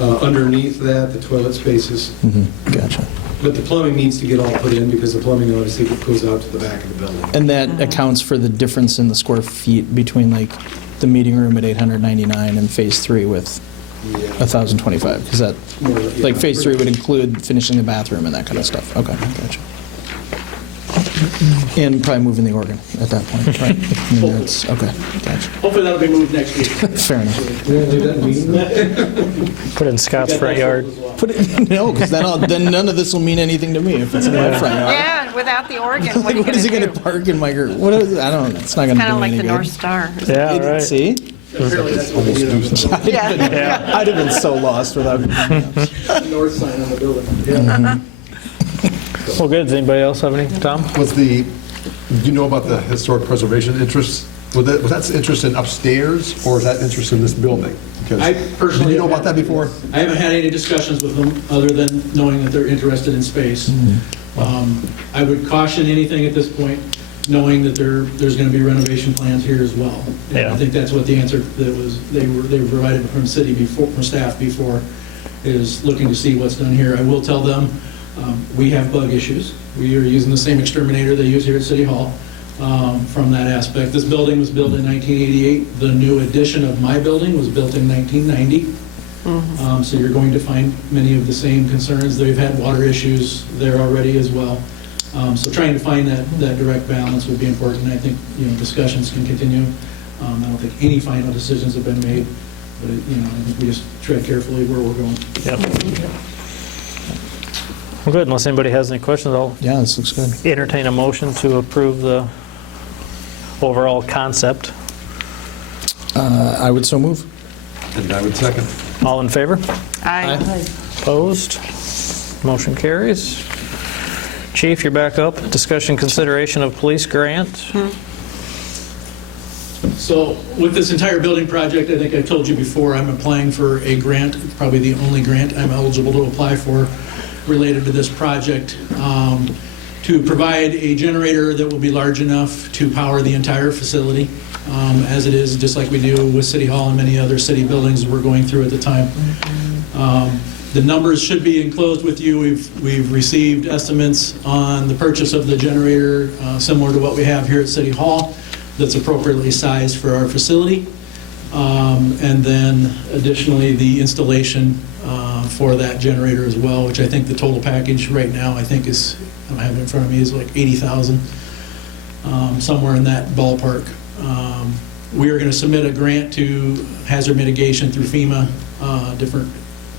underneath that, the toilet spaces. Gotcha. But the plumbing needs to get all put in because the plumbing obviously goes out to the back of the building. And that accounts for the difference in the square feet between like the meeting room at 899 and phase 3 with 1,025? Because that, like phase 3 would include finishing the bathroom and that kind of stuff? Okay, gotcha. And probably moving the organ at that point, right? I mean, that's, okay, gotcha. Hopefully that'll be moved next week. Fair enough. We're gonna do that meeting? Put it in Scott's front yard. Put it, no, because then none of this will mean anything to me if it's in my front yard. Yeah, without the organ, what are you Like, what is he going going to to do? park in my, what is, I don't know, it's not going to do Kind of me like any the good. North Star. Yeah, right. See? Apparently that's what they do. Yeah. I'd have been so lost without. North sign on the building. Well, good. Does anybody else have any? Tom? Do you know about the historic preservation interest? Was that interest in upstairs, or is that interest in this building? Because I personally did you know have about that before? I haven't had any discussions with them, other than knowing that they're interested in space. I would caution anything at this point, knowing that there's going to be renovation plans here as well. And Yeah. I think that's what the answer that was, they were provided from city before, from staff before, is looking to see what's done here. I will tell them, we have bug issues. We are using the same exterminator they use here at City Hall. From that aspect. This building was built in 1988. The new addition of my building was built in 1990. So you're going to find many of the same concerns. They've had water issues there already as well. So trying to find that direct balance would be important. I think, discussions can continue. I don't think any final decisions have been made, but, I think we just tread carefully where we're going. Yep. Well, good. Unless anybody has any questions, I'll Yeah, this looks good. entertain a motion to approve the overall concept. I would so move. And I would second. All in favor? Aye. Opposed? Motion carries. Chief, you're back up. Discussion consideration of police grant. So with this entire building project, I think I told you before, I'm applying for a grant, probably the only grant I'm eligible to apply for related to this project. to provide a generator that will be large enough to power the entire facility, as it is, just like we do with City Hall and many other city buildings we're going through at the time. The numbers should be enclosed with you. We've received estimates on the purchase of the generator, similar to what we have here at City Hall, that's appropriately sized for our facility. And then additionally, the installation for that generator as well, which I think the total package right now, I think is, I don't have it in front of me, is like $80,000, somewhere in that ballpark. We are going to submit a grant to hazard mitigation through FEMA,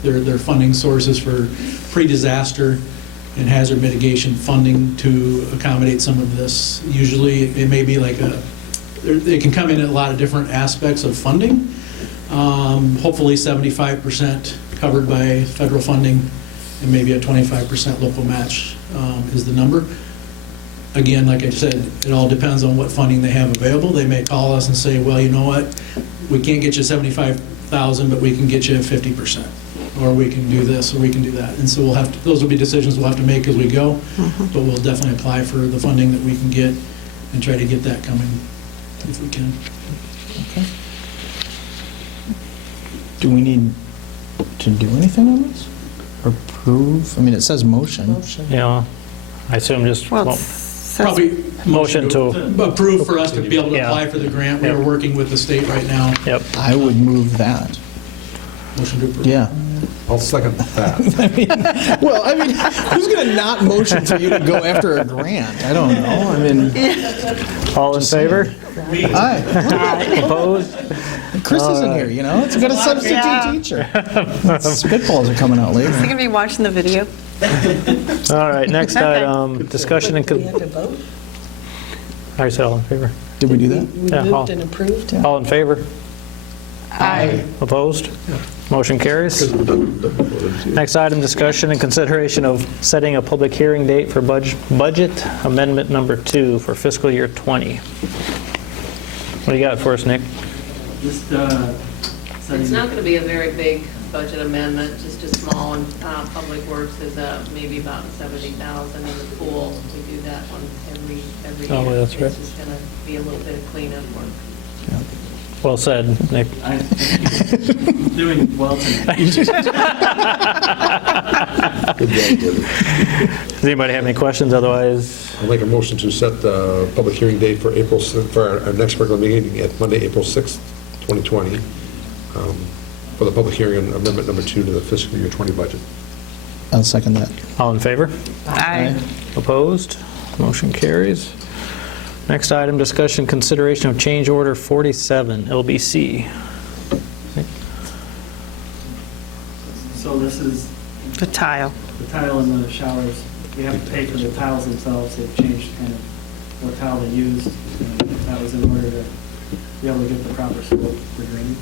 their funding sources for pre-disaster and hazard mitigation funding to accommodate some of this. Usually it may be like it can come in a lot of different aspects of funding. Hopefully 75% covered by federal funding and maybe a 25% local match is the number. Again, like I said, it all depends on what funding they have available. They may call us and say, well, you know what, we can't get you $75,000, but we can get you 50%. Or we can do this, or we can do that. And so those will be decisions we'll have to make as we go, but we'll definitely apply for the funding that we can get and try to get that coming if we can. Okay. Do we need to do anything on this? Or approve? I mean, it says motion. Yeah, I assume just, Well, well, it says- Probably motion to, approve for us to be able to Yeah. apply for the grant. We are Yep. working with the state right now. yep. I would move that. Motion to approve. Yeah. I'll second that. Well, I mean, who's going to not motion for you to go after a grant? I don't know. I mean, All in favor? aye. Opposed? Chris isn't here, you know? It's got a substitute Yeah. teacher. Spitballs are coming out Is he later. going to be watching the video? All right, next item, discussion and, Do we have to vote? I said all in favor. Did we do that? We Yeah, moved all- and approved? All in favor? Aye. Opposed? Motion carries. Next item, discussion and consideration of setting a public hearing date for budget amendment number 2 for fiscal year '20. What do you got for us, Nick? Just It's not going to be a very big budget amendment, just a small one. Public Works is maybe about 70,000 in the pool. We do that one every year. Oh, that's right. It's just going to be a little bit of cleanup work. Well said, Nick. I'm doing well tonight. Does anybody have any questions? Otherwise, I'll make a motion to set the public hearing date for our next regular meeting at Monday, April 6th, 2020, for the public hearing on amendment number 2 to the fiscal year '20 budget. I'll second that. all in favor? Aye. Opposed? Motion carries. Next item, discussion consideration of change order 47, LBC. So this is The tile. the tile in the showers. We have to pay for the tiles themselves. They've changed kind of what tile they used. And that was in order to be able to get the proper slope for draining.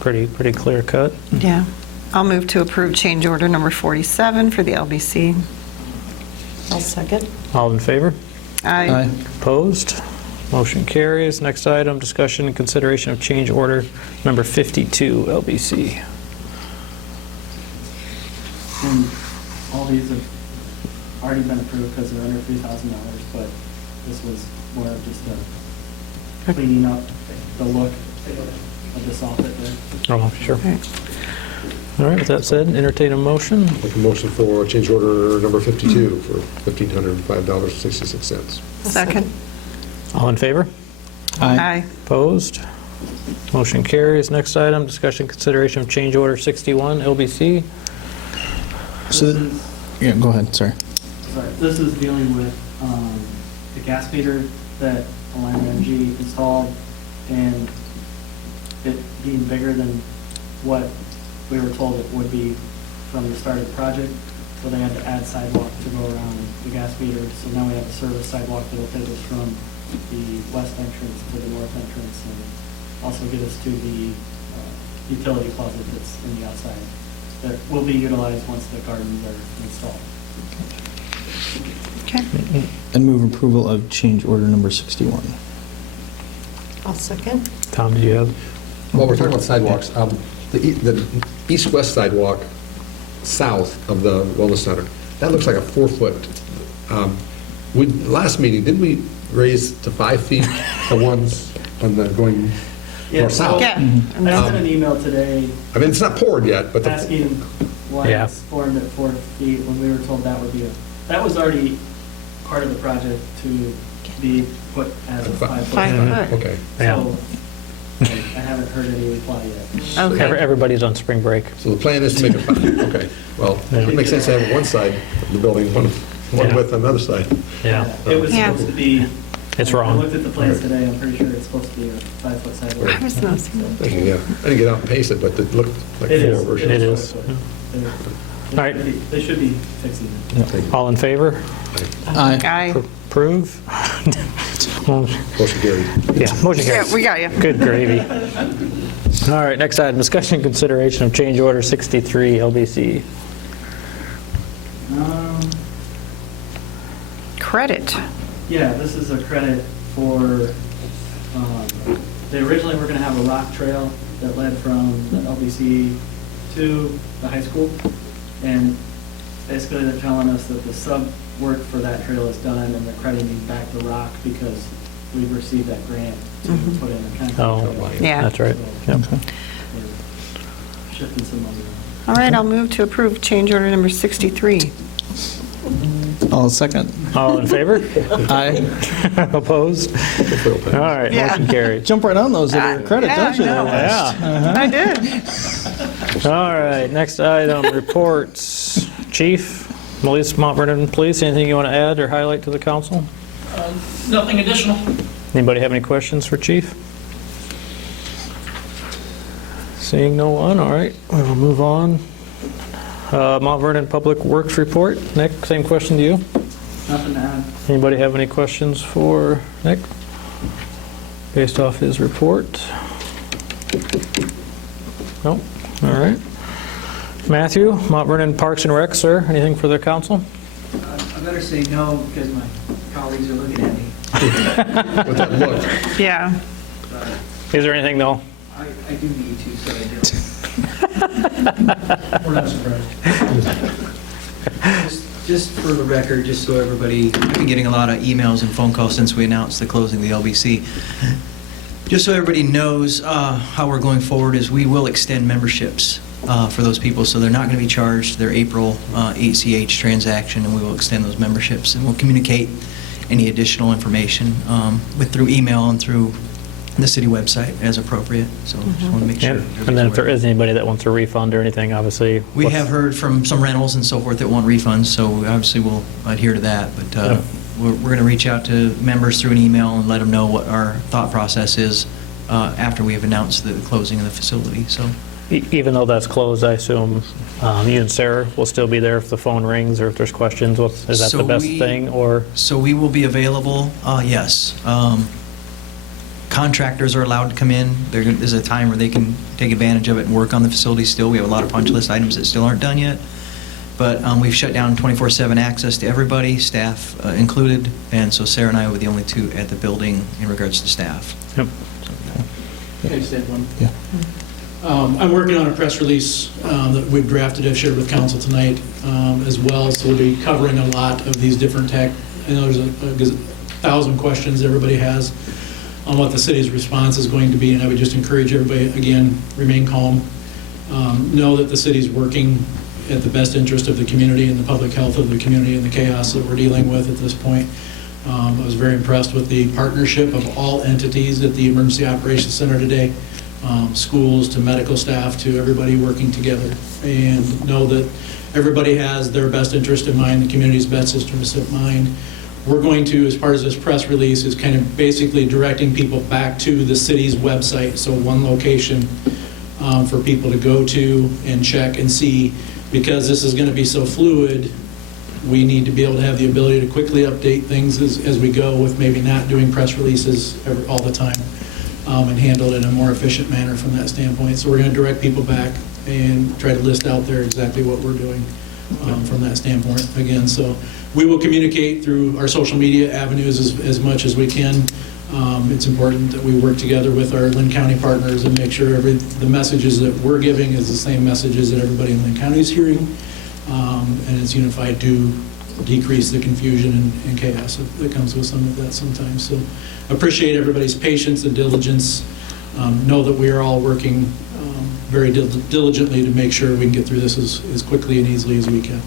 Pretty clear cut. Yeah. I'll move to approve change order number 47 for the LBC. I'll second. All in favor? Aye. Opposed? Motion carries. Next item, discussion and consideration of change order number 52, LBC. And all these have already been approved because they're under $3,000, but this was more of just a cleaning up the look of the soffit there. Oh, sure. All right, with that said, entertain a motion. Make a motion for change order number 52 for $1,505.66. Second. All in favor? Aye. Opposed? Motion carries. Next item, discussion consideration of change order 61, LBC. So, yeah, go ahead, sorry. Sorry, this is dealing with the gas meter that Alliant Energy installed, and it being bigger than what we were told it would be from the start of the project. So they had to add sidewalk to go around the gas meter. So now we have a service sidewalk that will take us from the west entrance to the north entrance, and also get us to the utility closet that's in the outside that will be utilized once the gardens are installed. Okay. And move approval of change order number 61. I'll second. Tom, do you have? While we're talking about sidewalks, the east-west sidewalk south of the Wellness Center that looks like a 4-foot. Last meeting, didn't we raise to 5 feet the ones on the going north south? Yeah. I sent an email today I mean, it's not poured yet, but asking why Yeah. it's formed at 4 feet when we were told that would be that was already part of the project to be put as a 5 foot. 5 foot. okay. Yeah. So I haven't heard any reply yet. Okay. Everybody's on spring break. So the plan is to make it 5, okay. Well, it makes sense to have one side of the building, one Yeah. width on the other side. Yeah. It was Yeah. supposed to be. It's wrong. I looked at the plans today, I'm pretty sure it's supposed to be a 5 foot sidewalk. I was noticing that. Yeah, I didn't get out and pace it, but it looked like It 4 is. versus. It is. 5 foot. All right. They should be fixing it. All in favor? Aye. Aye. Approve? Motion carried. Yeah, motion Yeah, carries. we got you. Good gravy. All right, next item, discussion and consideration of change order 63 LBC. Credit. Yeah, this is a credit for, they originally were going to have a rock trail that led from the LBC to the high school. And basically they're telling us that the sub work for that trail is done and they're crediting back the rock because we've received that grant to put in a concrete Oh, trail. Yeah. That's right. Yep. We're shifting some money around. All right, I'll move to approve change order number 63. I'll second. All in favor? Aye. Opposed? All right, Yeah. motion carried. Jump right on those that are credit, Yeah, don't you? I know. Yeah. I did. All right, next item, reports. Chief, Melissa, Mount Vernon Police, anything you want to add or highlight to the council? Nothing additional. Anybody have any questions for Chief? Seeing no one, all right, we'll move on. Mount Vernon Public Works Report. Nick, same question to you. Nothing to add. Anybody have any questions for Nick? Based off his report? No? All right. Matthew, Mount Vernon Parks and Rec, sir, anything for the council? I better say no because my colleagues are looking at me. With that look. Yeah. Is there anything, though? I do need to, so I do. We're not surprised. Just for the record, just so everybody, I've been getting a lot of emails and phone calls since we announced the closing of the LBC. Just so everybody knows how we're going forward is we will extend memberships for those people, so they're not going to be charged their April ACH transaction, and we will extend those memberships, and we'll communicate any additional information through email and through the city website as appropriate, so just want to make sure. And then if there is anybody that wants a refund or anything, obviously. We have heard from some rentals and so forth that want refunds, so obviously we'll adhere to that, but we're going to reach out to members through an email and let them know what our thought process is after we have announced the closing of the facility, so. Even though that's closed, I assume you and Sarah will still be there if the phone rings or if there's questions. Is that the best thing, or? So we will be available, yes. Contractors are allowed to come in. There's a time where they can take advantage of it and work on the facility still. We have a lot of punch list items that still aren't done yet. But we've shut down 24/7 access to everybody, staff included, and so Sarah and I were the only two at the building in regards to staff. Yep. Okay, just add one. Yeah. I'm working on a press release that we've drafted, I've shared with council tonight as well, so we'll be covering a lot of these different tech. I know there's a 1,000 questions everybody has on what the city's response is going to be, and I would just encourage everybody, again, remain calm. Know that the city's working at the best interest of the community and the public health of the community and the chaos that we're dealing with at this point. I was very impressed with the partnership of all entities at the Emergency Operations Center today, schools to medical staff to everybody working together, and know that everybody has their best interest in mind, the community's best interest in mind. We're going to, as part of this press release, is kind of basically directing people back to the city's website, so one location for people to go to and check and see. Because this is going to be so fluid, we need to be able to have the ability to quickly update things as we go, with maybe not doing press releases all the time, and handle it in a more efficient manner from that standpoint. So we're going to direct people back and try to list out there exactly what we're doing from that standpoint again. So we will communicate through our social media avenues as much as we can. It's important that we work together with our Lynn County partners and make sure the messages that we're giving is the same messages that everybody in Lynn County is hearing, and as unified to decrease the confusion and chaos that comes with some of that sometimes. So appreciate everybody's patience and diligence. Know that we are all working very diligently to make sure we can get through this as quickly and easily as we can.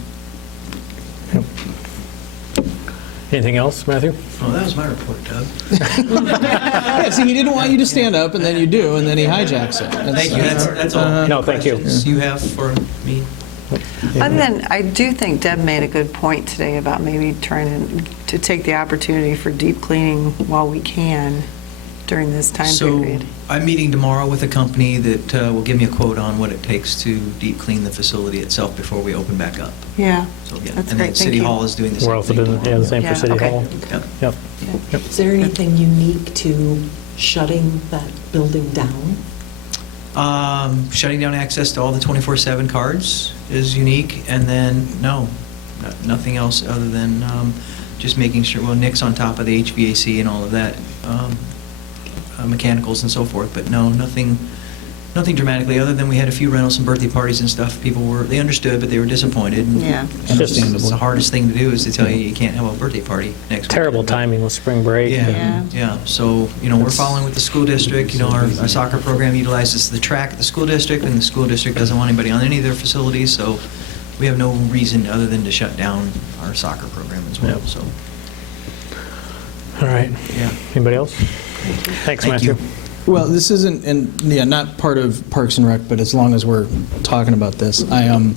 Anything else, Matthew? Oh, that was my report, Doug. Yeah, see, he didn't want you to stand up, and then you do, and then he hijacks it. Thank you, that's all. No, thank you. Questions you have for me? Other than, I do think Deb made a good point today about maybe trying to take the opportunity for deep cleaning while we can during this time period. So I'm meeting tomorrow with a company that will give me a quote on what it takes to deep clean the facility itself before we open back up. Yeah, So, yeah. that's And great, then thank City you. Hall is doing the We're same also thing. doing the same Yeah, for City okay. Hall. Yep. Yep. Is there anything unique to shutting that building down? Shutting down access to all the 24/7 cards is unique, and then, nothing else other than just making sure, well, Nick's on top of the HVAC and all of that, mechanicals and so forth, but no, nothing dramatically, other than we had a few rentals and birthday parties and stuff. They understood, but they were disappointed. And Yeah. It's the hardest thing to do is to tell you can't have a birthday party next week. Terrible timing with spring break. Yeah. So, we're following with the school district. Our soccer program utilizes the track at the school district, and the school district doesn't want anybody on any of their facilities, so we have no reason other than to shut down our soccer program as well, Yep. so. All right. Yeah. Anybody else? Thanks, Thank Matthew. you. Well, this isn't, and yeah, not part of Parks and Rec, but as long as we're talking about this, a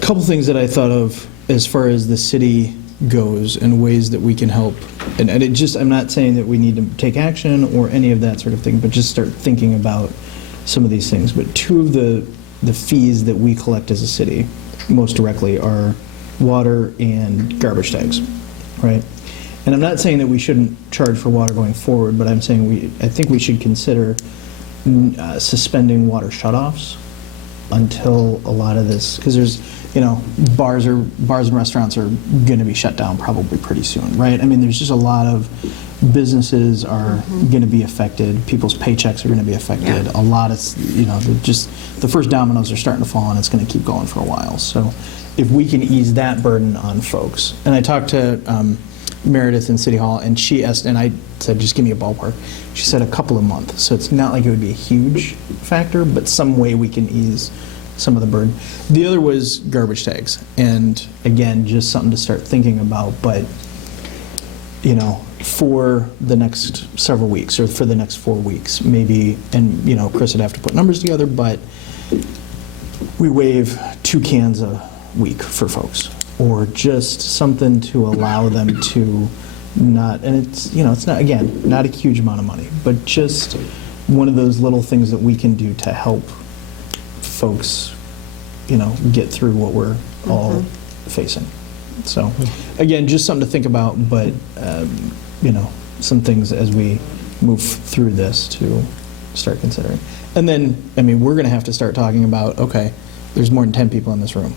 couple things that I thought of as far as the city goes and ways that we can help. And I'm not saying that we need to take action or any of that sort of thing, but just start thinking about some of these things. But two of the fees that we collect as a city most directly are water and garbage tags, right? And I'm not saying that we shouldn't charge for water going forward, but I'm saying I think we should consider suspending water shutoffs until a lot of this, because there's, bars and restaurants are going to be shut down probably pretty soon, right? I mean, there's just a lot of businesses are going to be affected. People's paychecks are going to be affected. A lot of, the first dominoes are starting to fall, and it's going to keep going for a while. So if we can ease that burden on folks, and I talked to Meredith in City Hall, and she asked, and I said, just give me a ballpark. She said a couple of months. So it's not like it would be a huge factor, but some way we can ease some of the burden. The other was garbage tags. And again, just something to start thinking about, but for the next several weeks or for the next 4 weeks, maybe, and Chris would have to put numbers together, but we waive 2 cans a week for folks, or just something to allow them to not, and it's not, again, not a huge amount of money, but just one of those little things that we can do to help folks, get through what we're all facing. So, again, just something to think about, but, some things as we move through this to start considering. And then, we're going to have to start talking about, okay, there's more than 10 people in this room,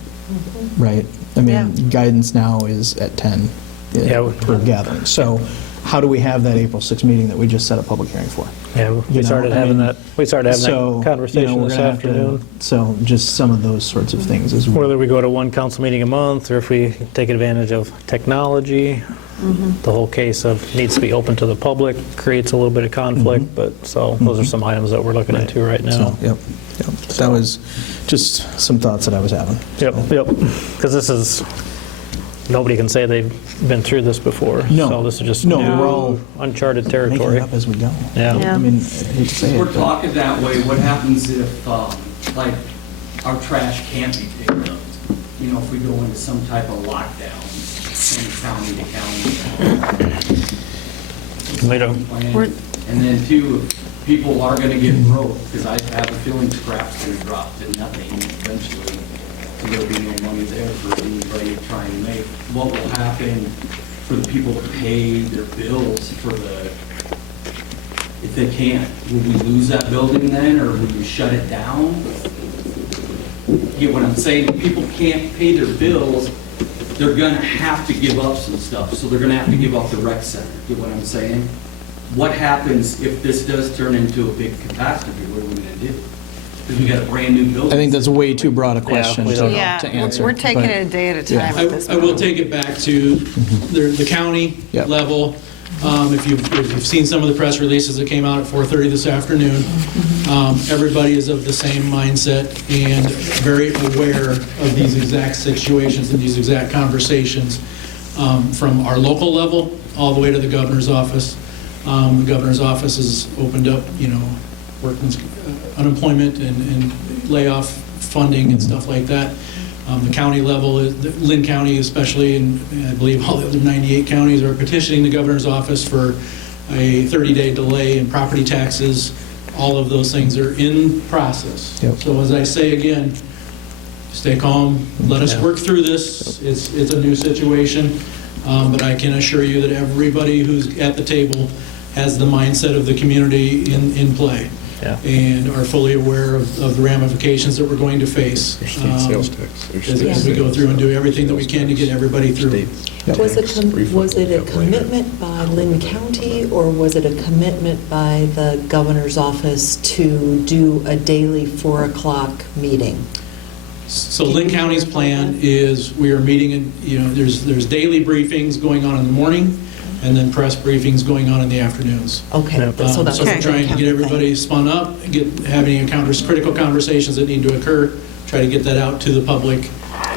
right? Guidance now is at 10 per gathering. So how do we have that April 6th meeting that we just set a public hearing for? Yeah, we started having that conversation we're this gonna have to- afternoon. So just some of those sorts of things as well. Whether we go to one council meeting a month, or if we take advantage of technology. The whole case of needs to be open to the public creates a little bit of conflict, but so those are some items that we're looking into right now. So, yep. That was just some thoughts that I was having. Yep, because this is, nobody can say they've been through this before. No. So this is just No, new, we're all uncharted Making territory. it up as we go. Yeah. Yeah. I mean, I hate to say We're it. talking that way, what happens if, like, our trash can't be picked up? If we go into some type of lockdown, county to county. We're- And then two, if people are gonna get broke, because I have a feeling scrap's gonna drop to nothing eventually. There'll be no money there for anybody trying to make. What will happen for the people to pay their bills if they can't? Will we lose that building then, or will you shut it down? You get what I'm saying? If people can't pay their bills, they're gonna have to give up some stuff, so they're gonna have to give up the rec center. Get what I'm saying? What happens if this does turn into a big catastrophe? What are we gonna do? Because we got a brand-new building. I think that's way too broad a question we to don't know. Yeah, answer. we're taking but- it a day at a Yeah. time at this I will point. take it back to the county Yep. level. If you've seen some of the press releases that came out at 4:30 this afternoon, everybody is of the same mindset and very aware of these exact situations and these exact conversations, from our local level all the way to the governor's office. The governor's office has opened up, workmen's unemployment and layoff funding and stuff like that. The county level, Lynn County especially, and I believe all the other 98 counties are petitioning the governor's office for a 30-day delay in property taxes. All of those things are in process. Yep. So as I say again, stay calm, let us work through this. It's a new situation, but I can assure you that everybody who's at the table has the mindset of the community in play. Yeah. And are fully aware of the ramifications that we're going to face as we go through and do everything that we can to get everybody through. Was it a commitment by Lynn County, or was it a commitment by the governor's office to do a daily 4 o'clock meeting? So Lynn County's plan is we are meeting, there's daily briefings going on in the morning, and then press briefings going on in the afternoons. Okay, so that's So we're the trying to county get everybody thing. spun up, having critical conversations that need to occur, try to get that out to the public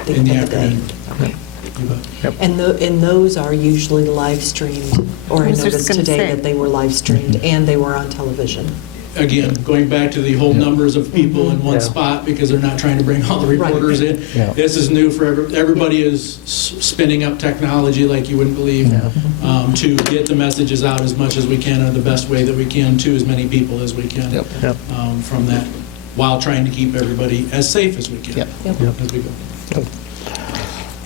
in the Of the day. afternoon. Okay. You bet. And those are usually live streamed, or I I was just noticed gonna today say. that they were live streamed and they were on television. Again, going back to the whole numbers of people in one Yeah. spot, because they're not trying to bring all the reporters in. Yeah. This is new for everybody is spinning up technology like you wouldn't believe, to get the messages out as much as we can in the best way that we can to as many people as we can. Yep. Yep. From that, while trying to keep everybody as safe as we can. Yep. As we go.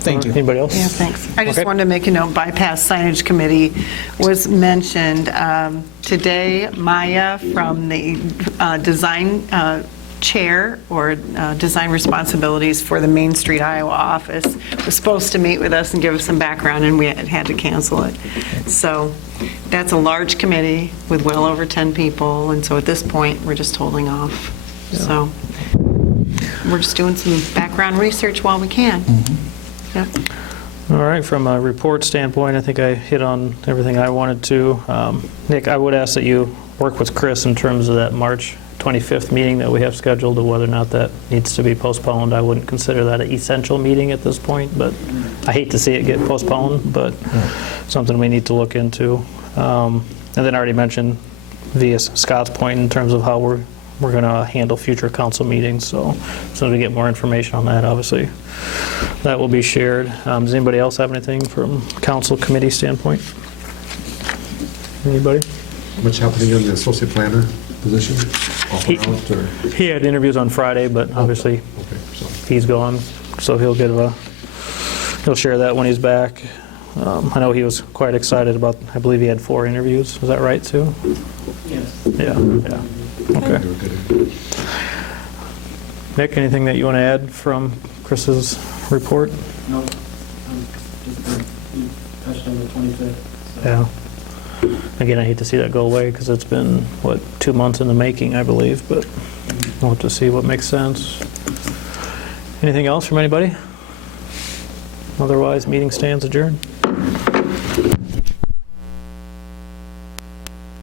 Thank you. Anybody else? Yeah, thanks. I just Okay. wanted to make a note, bypass signage committee was mentioned. Today, Maya from the design chair or design responsibilities for the Main Street, Iowa office was supposed to meet with us and give us some background, and we had to cancel it. So that's a large committee with well over 10 people, and so at this point, we're just holding off. So we're just doing some background research while we can. Yep. All right, from a report standpoint, I think I hit on everything I wanted to. Nick, I would ask that you work with Chris in terms of that March 25th meeting that we have scheduled, or whether or not that needs to be postponed. I wouldn't consider that an essential meeting at this point, but I hate to see it get postponed, but something we need to look into. And then I already mentioned via Scott's point in terms of how we're going to handle future council meetings, so as soon as we get more information on that, obviously, that will be shared. Does anybody else have anything from council committee standpoint? Anybody? Much happening in the associate planner position? Off He- and out, or? He had interviews on Friday, but obviously Okay, so. he's gone, so he'll share that when he's back. I know he was quite excited about, I believe he had 4 interviews. Is that right, Sue? Yes. Yeah. Okay. They were good. Nick, anything that you want to add from Chris's report? No, you touched on the 25th. so- Yeah. Again, I hate to see that go away because it's been, 2 months in the making, I believe, but we'll have to see what makes sense. Anything else from anybody? Otherwise, meeting stands adjourned.